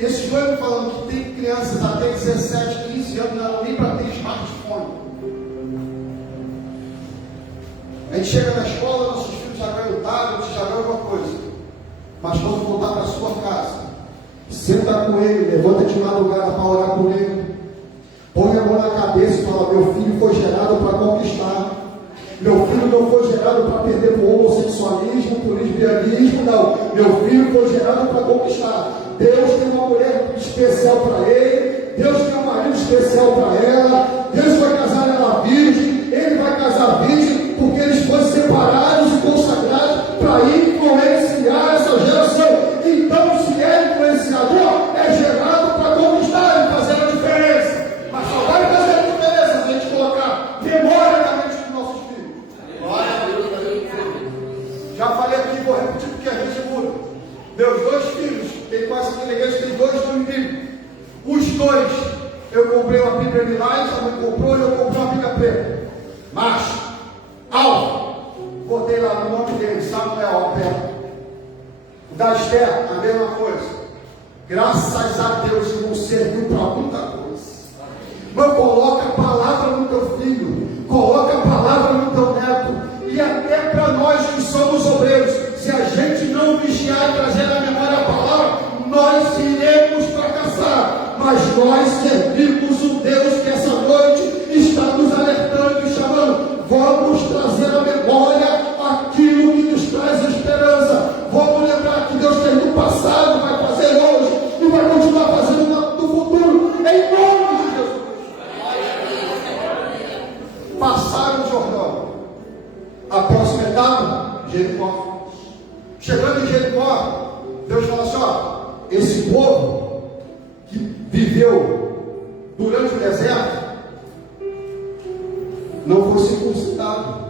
esses dois falando que tem crianças até 17, 15 anos, não nem para ter smartphone. A gente chega na escola, nossos filhos já ganham tablet, já ganham alguma coisa. Mas quando voltar para a sua casa, senta com ele, levanta de madrugada para orar por ele. Põe a mão na cabeça e fala: meu filho foi gerado para conquistar. Meu filho não foi gerado para perder para o homossexualismo, por lesbianismo, não. Meu filho foi gerado para conquistar. Deus tem uma mulher especial para ele, Deus tem um marido especial para ela, Deus vai casar ela virgem, ele vai casar virgem, porque eles foram separados e consagrados para influenciar essa geração. Então, se é influenciador, é gerado para conquistar e fazer a diferença. Mas só vai fazer a diferença se a gente colocar memória na mente dos nossos filhos. Já falei aqui, vou repetir porque a gente muda. Meus 2 filhos, tem quase aqui na igreja, tem 2 no Bíblia. Os 2, eu comprei uma Bíblia Lilás, a mãe comprou e eu comprei uma Bíblia preta. Macho, alvo, botei lá no nome dele, Samuel, ao pé. O da Esther, a mesma coisa. Graças a Deus, irmão, serviu para muita coisa. Mas coloca a palavra no teu filho, coloca a palavra no teu neto, e até para nós que somos obreiros, se a gente não vigiar e trazer na memória a palavra, nós iremos fracassar. Mas nós servimos o Deus que essa noite está nos alertando e chamando. Vamos trazer à memória aquilo que nos traz esperança. Vamos lembrar que Deus fez no passado, vai fazer hoje e vai continuar fazendo no futuro, em nome de Jesus. Passaram o Jordão. Jericó. Chegando em Jericó, Deus fala assim: ó, esse povo que viveu durante o deserto não foi circuncidado.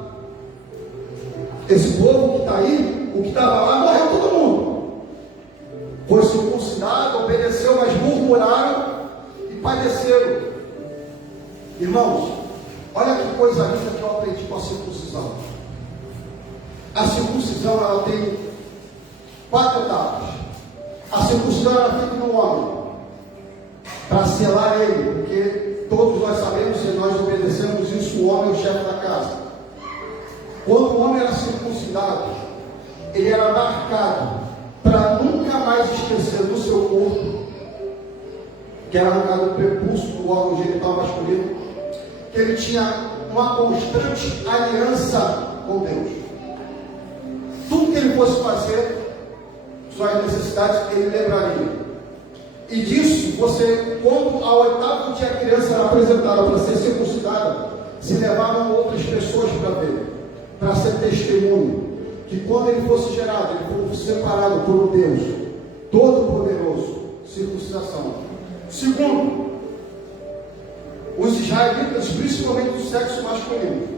Esse povo que está aí, o que estava lá, morreu todo mundo. Foi circuncidado, obedeceu, mas murmuraram e padeceram. Irmãos, olha que coisa linda que eu aprendi com a circuncisão. A circuncisão, ela tem 4 etapas. A circuncisão era feita no homem, para selar ele, porque todos nós sabemos, e nós obedecemos isso, o homem é o chefe da casa. Quando o homem era circuncidado, ele era marcado para nunca mais esquecer do seu corpo, que era arrancado do prepúcio do órgão genital masculino, que ele tinha uma constante aliança com Deus. Tudo que ele fosse fazer, suas necessidades, ele lembraria. E disso, quando ao 8º dia a criança era apresentada para ser circuncidada, se levavam outras pessoas para ver, para ser testemunho, que quando ele fosse gerado, ele fosse separado por um Deus Todo-Poderoso. Circuncidação. Segundo, os israelitas, principalmente do sexo masculino,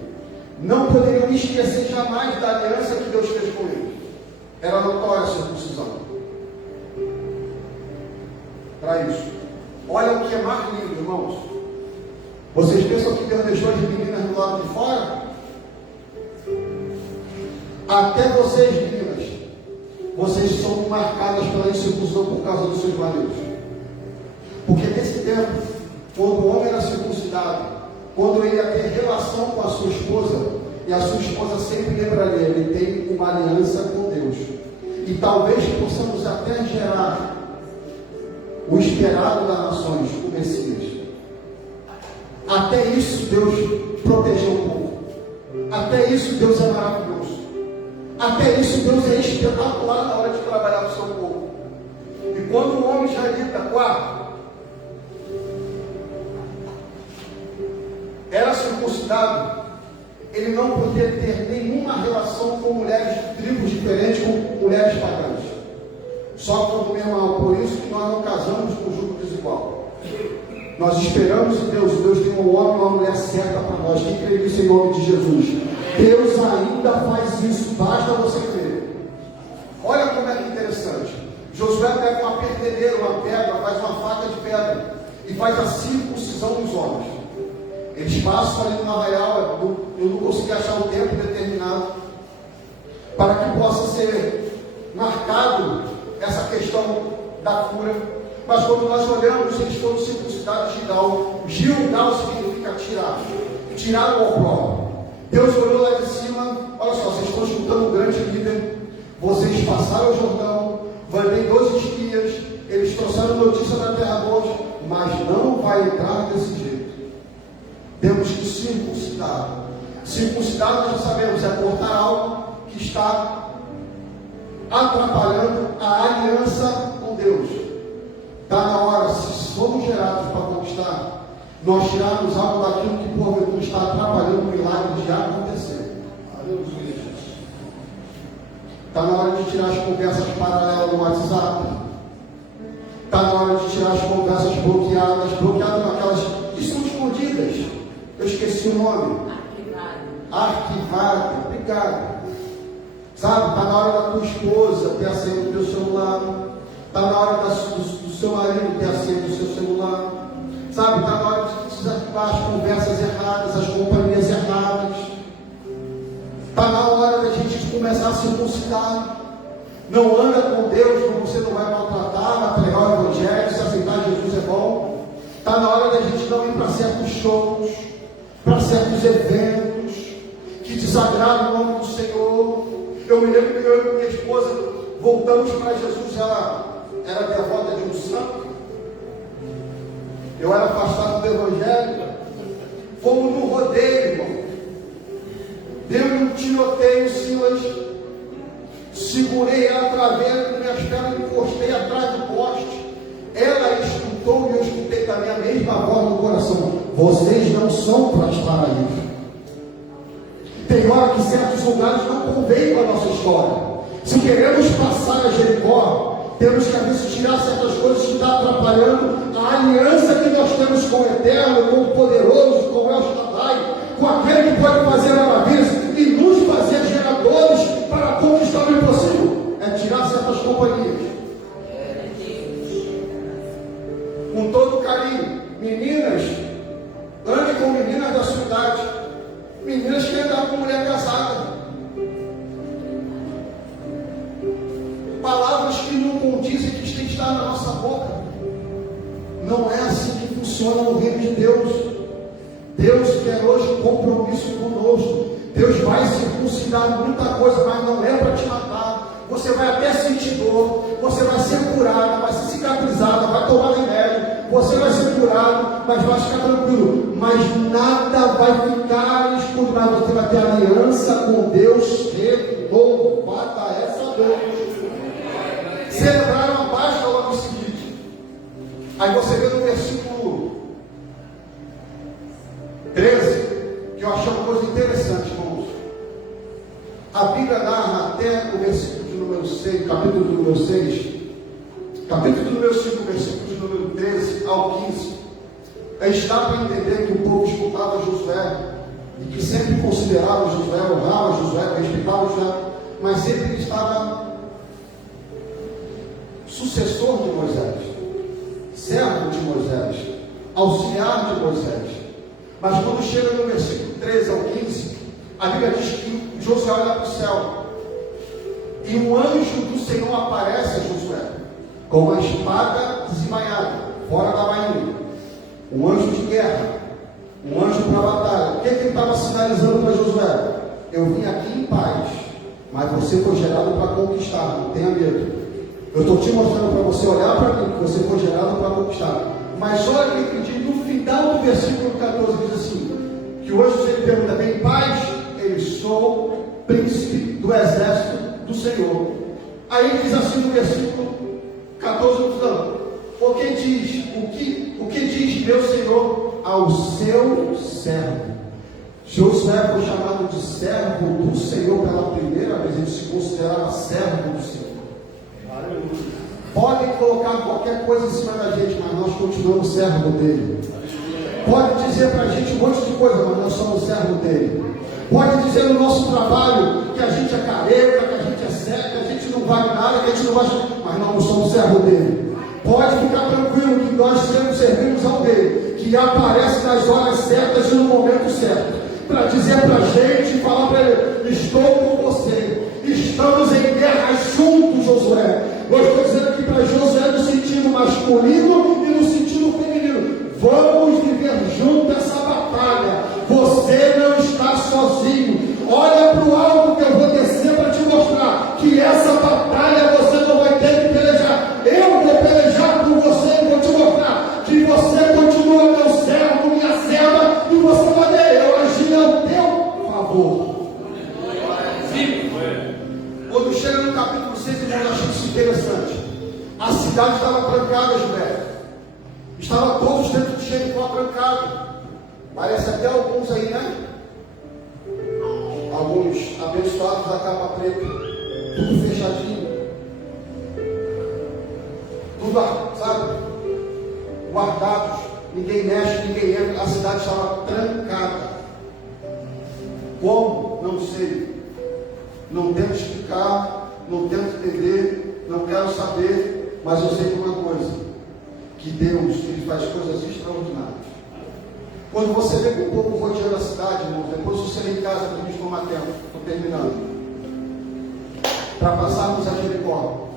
não poderiam esquecer jamais da aliança que Deus fez com eles. Era notória a circuncisão. Para isso, olha o que é mais lindo, irmãos. Vocês pensam que Deus deixou as meninas do lado de fora? Até vocês, meninas, vocês são marcadas pela incircuncisão por causa dos seus maridos. Porque nesse tempo, quando o homem era circuncidado, quando ele ia ter relação com a sua esposa, e a sua esposa sempre lembraria, ele tem uma aliança com Deus. E talvez possamos até gerar o esperado das nações, o Messias. Até isso Deus protegeu o povo. Até isso Deus é maravilhoso. Até isso Deus é espetacular na hora de trabalhar com o seu povo. E quando o homem israelita, era circuncidado, ele não podia ter nenhuma relação com mulheres de tribos diferentes, com mulheres pagãs. Só quando mesmo mal. Por isso que nós não casamos com jugo desigual. Nós esperamos em Deus. Deus tem um homem e uma mulher certa para nós. Quem crê nisso em nome de Jesus? Deus ainda faz isso. Basta você crer. Olha como é que interessante. Josué pega uma perdedeira, uma pedra, faz uma faca de pedra e faz a circuncisão dos homens. Eles passam ali no arraial. Eu não consegui achar o tempo determinado para que possa ser marcado essa questão da cura. Mas quando nós olhamos, eles foram circuncidados de Gilgal. Gilgal significa tirar. Tirar o opróbrio. Deus olhou lá de cima. Olha só, vocês estão escutando um grande líder. Vocês passaram o Jordão. Mandei 2 espias. Eles trouxeram notícia da terra boa. Mas não vai entrar desse jeito. Temos que circuncidar. Circuncidar, nós já sabemos, é cortar algo que está atrapalhando a aliança com Deus. Está na hora, se somos gerados para conquistar, nós tirarmos algo daquilo que porventura está atrapalhando o milagre de acontecer. Está na hora de tirar as conversas paralelas no WhatsApp. Está na hora de tirar as conversas bloqueadas naquelas que são escondidas. Eu esqueci o nome. Arquivado. Obrigado. Sabe, está na hora da tua esposa ter a senha do teu celular. Está na hora do seu marido ter a senha do seu celular. Sabe, está na hora de desativar as conversas erradas, as companhias erradas. Está na hora da gente começar a circuncidar. Não anda com Deus, você não vai maltratar, vai pregar o Evangelho, se aceitar Jesus é bom. Está na hora da gente não ir para certos shows, para certos eventos que desagradam o nome do Senhor. Eu me lembro que eu e minha esposa voltamos para Jesus. Ela era devota de um santo, eu era afastado do Evangelho. Fomos no rodeio, irmão. Deu-me um tiroteio, Silas. Segurei ela através das minhas pernas, encostei atrás do poste. Ela escutou e eu escutei também a mesma voz no coração: vocês não são para estar aí. Tem hora que certos lugares não convêm para a nossa história. Se queremos passar a Jericó, temos que às vezes tirar certas coisas que estão atrapalhando a aliança que nós temos com o Eterno, com o Poderoso, com o El Shaddai, com aquele que pode fazer maravilhas e nos fazer geradores para conquistar o impossível. É tirar certas companhias. Com todo carinho, meninas, ande com meninas da sua idade, meninas que andam com mulher casada. Palavras que não condizem que tem que estar na nossa boca. Não é assim que funciona no reino de Deus. Deus quer hoje um compromisso conosco. Deus vai circuncidar muita coisa, mas não é para te matar. Você vai até sentir dor, você vai ser curado, vai ser cicatrizado, vai tomar remédio, você vai ser curado, mas vai ficar tranquilo. Mas nada vai ficar escuro, você vai ter aliança com Deus renovada. Essa dor. Celebraram a Páscoa logo em seguinte. Aí você vê no versículo 13, que eu achei uma coisa interessante, irmãos. A Bíblia narra até o versículo de número 6, capítulo de número 6, capítulo de número 5, versículo de número 13 ao 15. A gente dá para entender que o povo escutava Josué, e que sempre considerava Josué, honrava Josué, respeitava Josué, mas sempre ele estava sucessor de Moisés, servo de Moisés, auxiliar de Moisés. Mas quando chega no versículo 13 ao 15, a Bíblia diz que Josué olha para o céu e um anjo do Senhor aparece a Josué com uma espada desembainhada, fora da bainha, um anjo de guerra, um anjo para a batalha. O que ele estava sinalizando para Josué? Eu vim aqui em paz, mas você foi gerado para conquistar, não tenha medo. Eu estou te mostrando para você olhar para mim, que você foi gerado para conquistar. Mas olha o que ele diz no final do versículo 14, diz assim, que hoje você pergunta, bem, paz, eu sou príncipe do exército do Senhor. Aí diz assim no versículo 14, o que diz meu Senhor ao seu servo? Josué foi chamado de servo do Senhor pela primeira vez, ele se considerava servo do Senhor. Podem colocar qualquer coisa em cima da gente, mas nós continuamos servo dele. Pode dizer para a gente um monte de coisa, mas nós somos servo dele. Pode dizer no nosso trabalho que a gente é careta, que a gente é cego, que a gente não vale nada, que a gente não vai, mas nós não somos servo dele. Pode ficar tranquilo que nós servimos ao dele, que aparece nas horas certas e no momento certo, para dizer para a gente, falar para ele, estou com você, estamos em guerra juntos, Josué. Eu estou dizendo aqui para Josué no sentido masculino e no sentido feminino. Vamos viver junto essa batalha. Você não está sozinho. Olha para o alto que eu vou descer para te mostrar que essa batalha você não vai ter que pelejar. Eu vou pelejar por você e vou te mostrar que você continua meu servo, minha serva, e você vai ver, eu agir ao teu favor. Quando chega no capítulo 6, eu achei isso interessante. A cidade estava trancada, Judé. Estavam todos dentro de Jericó trancados. Parece até alguns aí, né? Alguns abençoados da capa preta. Tudo fechadinho. Tudo, sabe? Guardados. Ninguém mexe, ninguém entra. A cidade estava trancada. Como? Não sei. Não tento explicar, não tento entender, não quero saber, mas eu sei de uma coisa, que Deus, Ele faz coisas extraordinárias. Quando você vê que o povo rodeando a cidade, irmão, depois você vem em casa, para a gente tomar tempo, estou terminando, para passarmos a Jericó,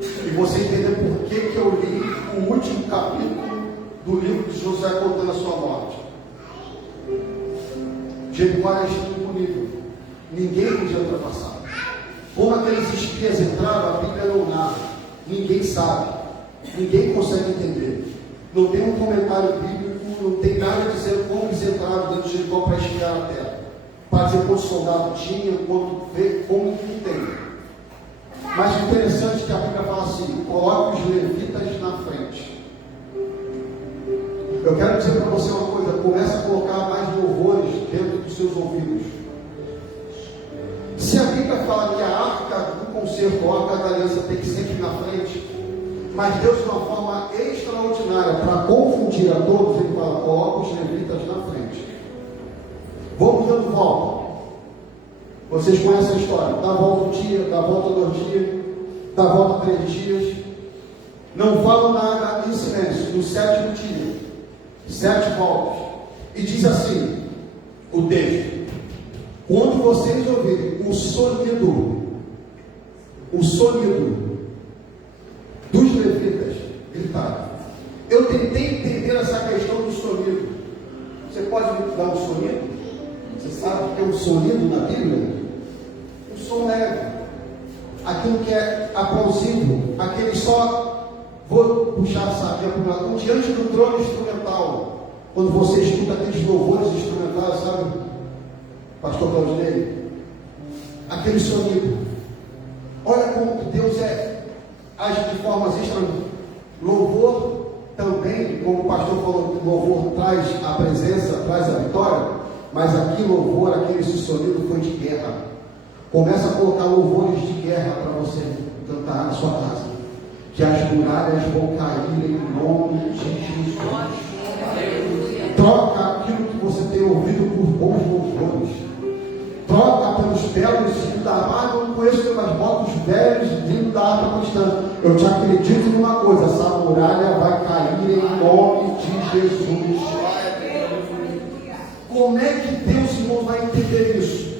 e você entender por que eu li o último capítulo do livro de Josué contando a sua morte. Jericó era imponível. Ninguém podia ultrapassar. Como aqueles espias entraram, a Bíblia não narra. Ninguém sabe. Ninguém consegue entender. Não tem um comentário bíblico, não tem nada dizendo como eles entraram dentro de Jericó para espiar a terra. Para dizer quantos soldados tinha, quanto veio, como não tem. Mas o interessante é que a Bíblia fala assim, coloque os levitas na frente. Eu quero dizer para você uma coisa, comece a colocar mais louvores dentro dos seus ouvidos. Bíblia fala que a arca do concerto, a arca da aliança tem que sempre ir na frente. Mas Deus, de uma forma extraordinária, para confundir a todos, Ele fala: coloca os levitas na frente. Vamos dando volta. Vocês conhecem a história: dá volta um dia, dá volta 2 dias, dá volta 3 dias. Não falam nada em silêncio. No 7º dia, 7 voltas. E diz assim o texto: quando vocês ouvirem o sonido dos levitas gritar. Eu tentei entender essa questão do sonido. Você pode me dar um sonido? Você sabe o que é um sonido na Bíblia? Um som leve, aquilo que é aplausível, aquele só, vou puxar a sardinha para um lado, diante do trono instrumental. Quando você escuta aqueles louvores instrumentais, sabe, pastor Claudinei? Aquele sonido. Olha como Deus age de formas extraordinárias. Louvor também, como o pastor falou, louvor traz a presença, traz a vitória, mas aqui louvor, aquele sonido foi de guerra. Começa a colocar louvores de guerra para você cantar na sua casa, que as muralhas vão cair em nome de Jesus. Troca aquilo que você tem ouvido por bons louvores. Troca pelos belos hinos da harpa. Eu não conheço pelas botas velhos hinos da harpa cristã. Eu te acredito numa coisa: essa muralha vai cair em nome de Jesus. Como é que Deus, irmão, vai entender isso?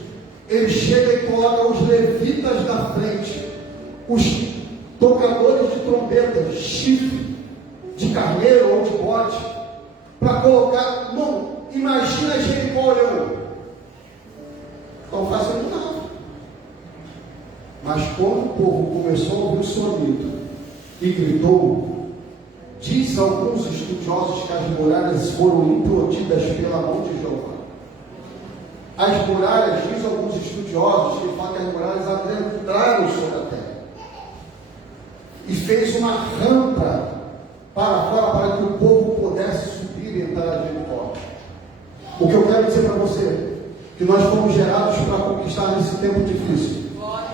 Ele chega e coloca os levitas na frente, os tocadores de trombeta, chifre de carneiro ou de bode, para colocar. Irmão, imagina Jericó olhando. Estão fazendo nada. Mas quando o povo começou a ouvir o sonido e gritou, diz alguns estudiosos que as muralhas foram implodidas pela mão de Jeová. As muralhas, diz alguns estudiosos, que falam que as muralhas adentraram sobre a terra e fez uma rampa para fora para que o povo pudesse subir e entrar de Jericó. O que eu quero dizer para você, que nós fomos gerados para conquistar nesse tempo difícil.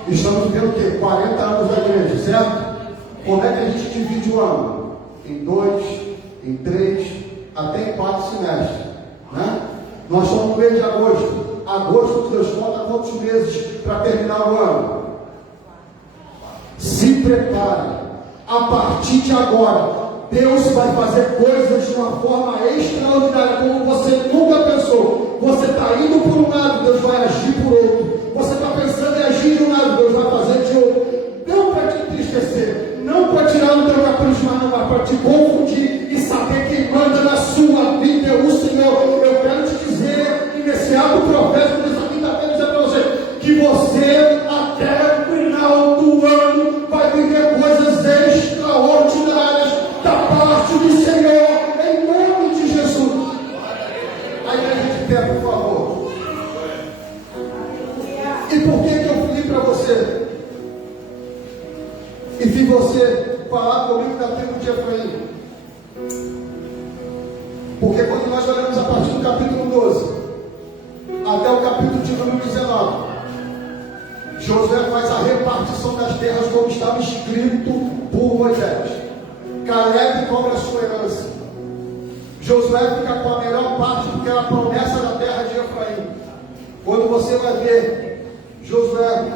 Estamos vivendo o quê? 40 anos da igreja, certo? Como é que a gente divide o ano? Em 2, em 3, até em 4 semestres, né? Nós estamos no mês de agosto. Agosto, Deus conta quantos meses para terminar o ano? Se prepare. A partir de agora, Deus vai fazer coisas de uma forma extraordinária, como você nunca pensou. Você está indo por um lado, Deus vai agir por outro. Você está pensando em agir de um lado, Deus vai fazer de outro. Não para te entristecer, não para tirar o teu capricho, mas para te confundir e saber quem manda na sua vida é o Senhor. Eu quero te dizer, e nesse ato profético dessa quinta-feira, dizer para você, que você até o final do ano vai viver coisas extraordinárias da parte do Senhor, em nome de Jesus. A igreja de pé, por favor. E por que eu pedi para você? E fiz você falar comigo da tribo de Efraim? Porque quando nós olhamos a partir do capítulo 12 até o capítulo de número 19, Josué faz a repartição das terras como estava escrito por Moisés. Caleb cobra a sua herança. Josué fica com a melhor parte, porque era a promessa da terra de Efraim. Quando você vai ver Josué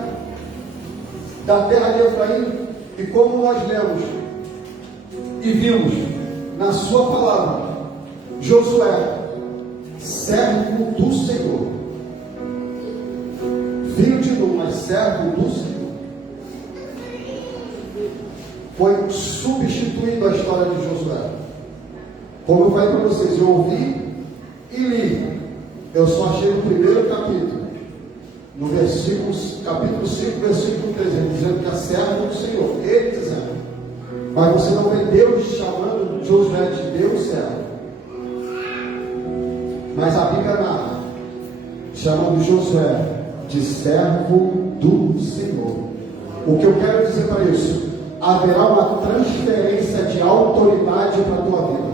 da terra de Efraim, e como nós lemos e vimos na sua palavra, Josué, servo do Senhor, filho de Nun, mas servo do Senhor, foi substituindo a história de Josué. Como eu falei para vocês, eu ouvi e li. Eu só achei no primeiro capítulo, no capítulo 5, versículo 13, dizendo que é servo do Senhor, ele dizendo. Mas você não vê Deus chamando Josué de Deus servo. Mas a Bíblia narra, chamando Josué de servo do Senhor. O que eu quero dizer para isso? Haverá uma transferência de autoridade para a tua vida.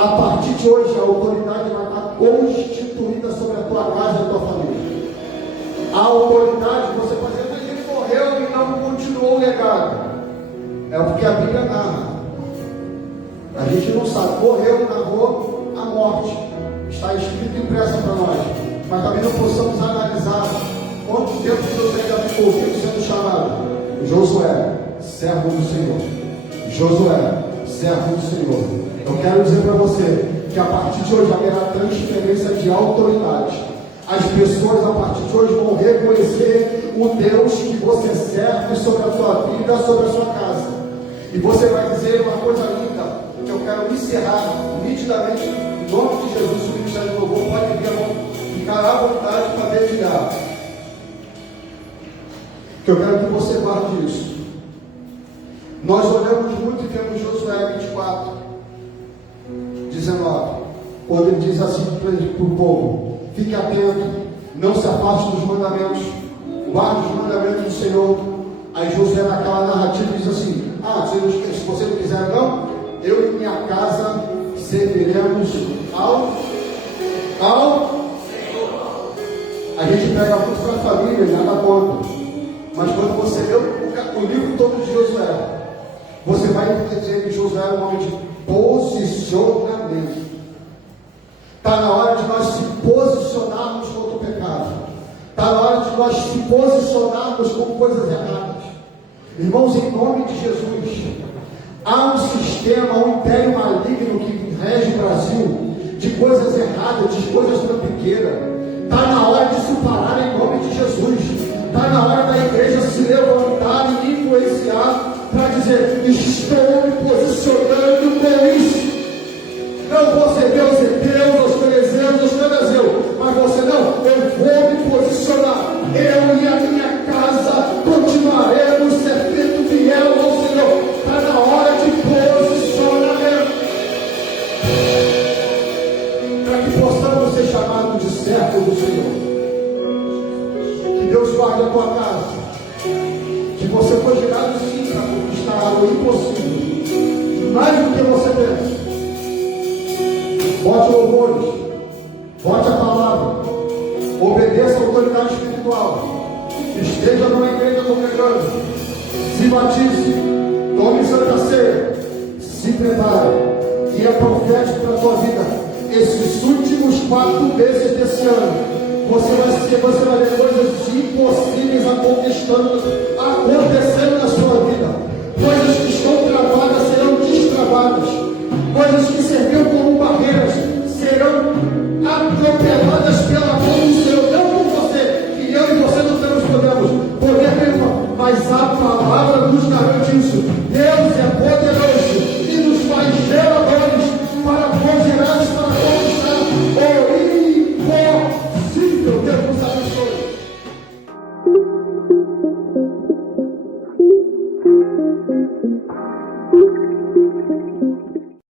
A partir de hoje, a autoridade vai estar constituída sobre a tua casa e a tua família. A autoridade É porque a Bíblia narra. A gente não sabe. Morreu, narrou a morte. Está escrito e impressa para nós. Mas também não possamos analisar quanto tempo José já ficou sendo chamado. Josué, servo do Senhor. Josué, servo do Senhor. Eu quero dizer para você que a partir de hoje haverá transferência de autoridade. As pessoas a partir de hoje vão reconhecer o Deus que você serve sobre a sua vida, sobre a sua casa. E você vai dizer uma coisa linda, que eu quero encerrar nitidamente, em nome de Jesus. O Ministério do Louvor pode ficar à vontade para dedilhar. Que eu quero que você guarde isso. Nós olhamos muito e vemos Josué 24, 19, quando ele diz assim para o povo: fique atento, não se afaste dos mandamentos, guarde os mandamentos do Senhor. Aí Josué, naquela narrativa, diz assim: se você não quiser, não, eu e minha casa serviremos ao Senhor. A gente pega muito para a família, nada contra. Mas quando você lê o livro todo de Josué, você vai entender que Josué é um homem de posicionamento. Está na hora de nós se posicionarmos contra o pecado. Está na hora de nós se posicionarmos com coisas erradas. Irmãos, em nome de Jesus, há um sistema, um império maligno que rege o Brasil, de coisas erradas, de coisas trampiqueiras. Está na hora de se parar em nome de Jesus. Está na hora da igreja se levantar e influenciar para dizer: estou me posicionando com isso. Não vou ser Deus e Deus, aos fariseus, aos fariseus, mas você não, eu vou me posicionar. Eu e a minha casa continuaremos servindo fiel ao Senhor. Está na hora de posicionamento, para que possamos ser chamados de servos do Senhor. Que Deus guarde a tua casa. Que você foi gerado sim para conquistar o impossível, mais do que você pensa. Bote louvores, bote a palavra, obedeça a autoridade espiritual, esteja numa igreja congregando, se batize, tome santa ceia, se prepare, e é profético para a tua vida. Esses últimos 4 meses desse ano, você vai ver coisas impossíveis acontecendo na sua vida. Coisas que estão travadas serão destravadas. Coisas que serviam como barreiras serão atropeladas pela mão do Senhor. Não por você, que eu e você não temos poder nenhum, mas a palavra nos garante isso. Deus é poderoso e nos faz geradores para poderosos para conquistar o impossível. Deus nos abençoe.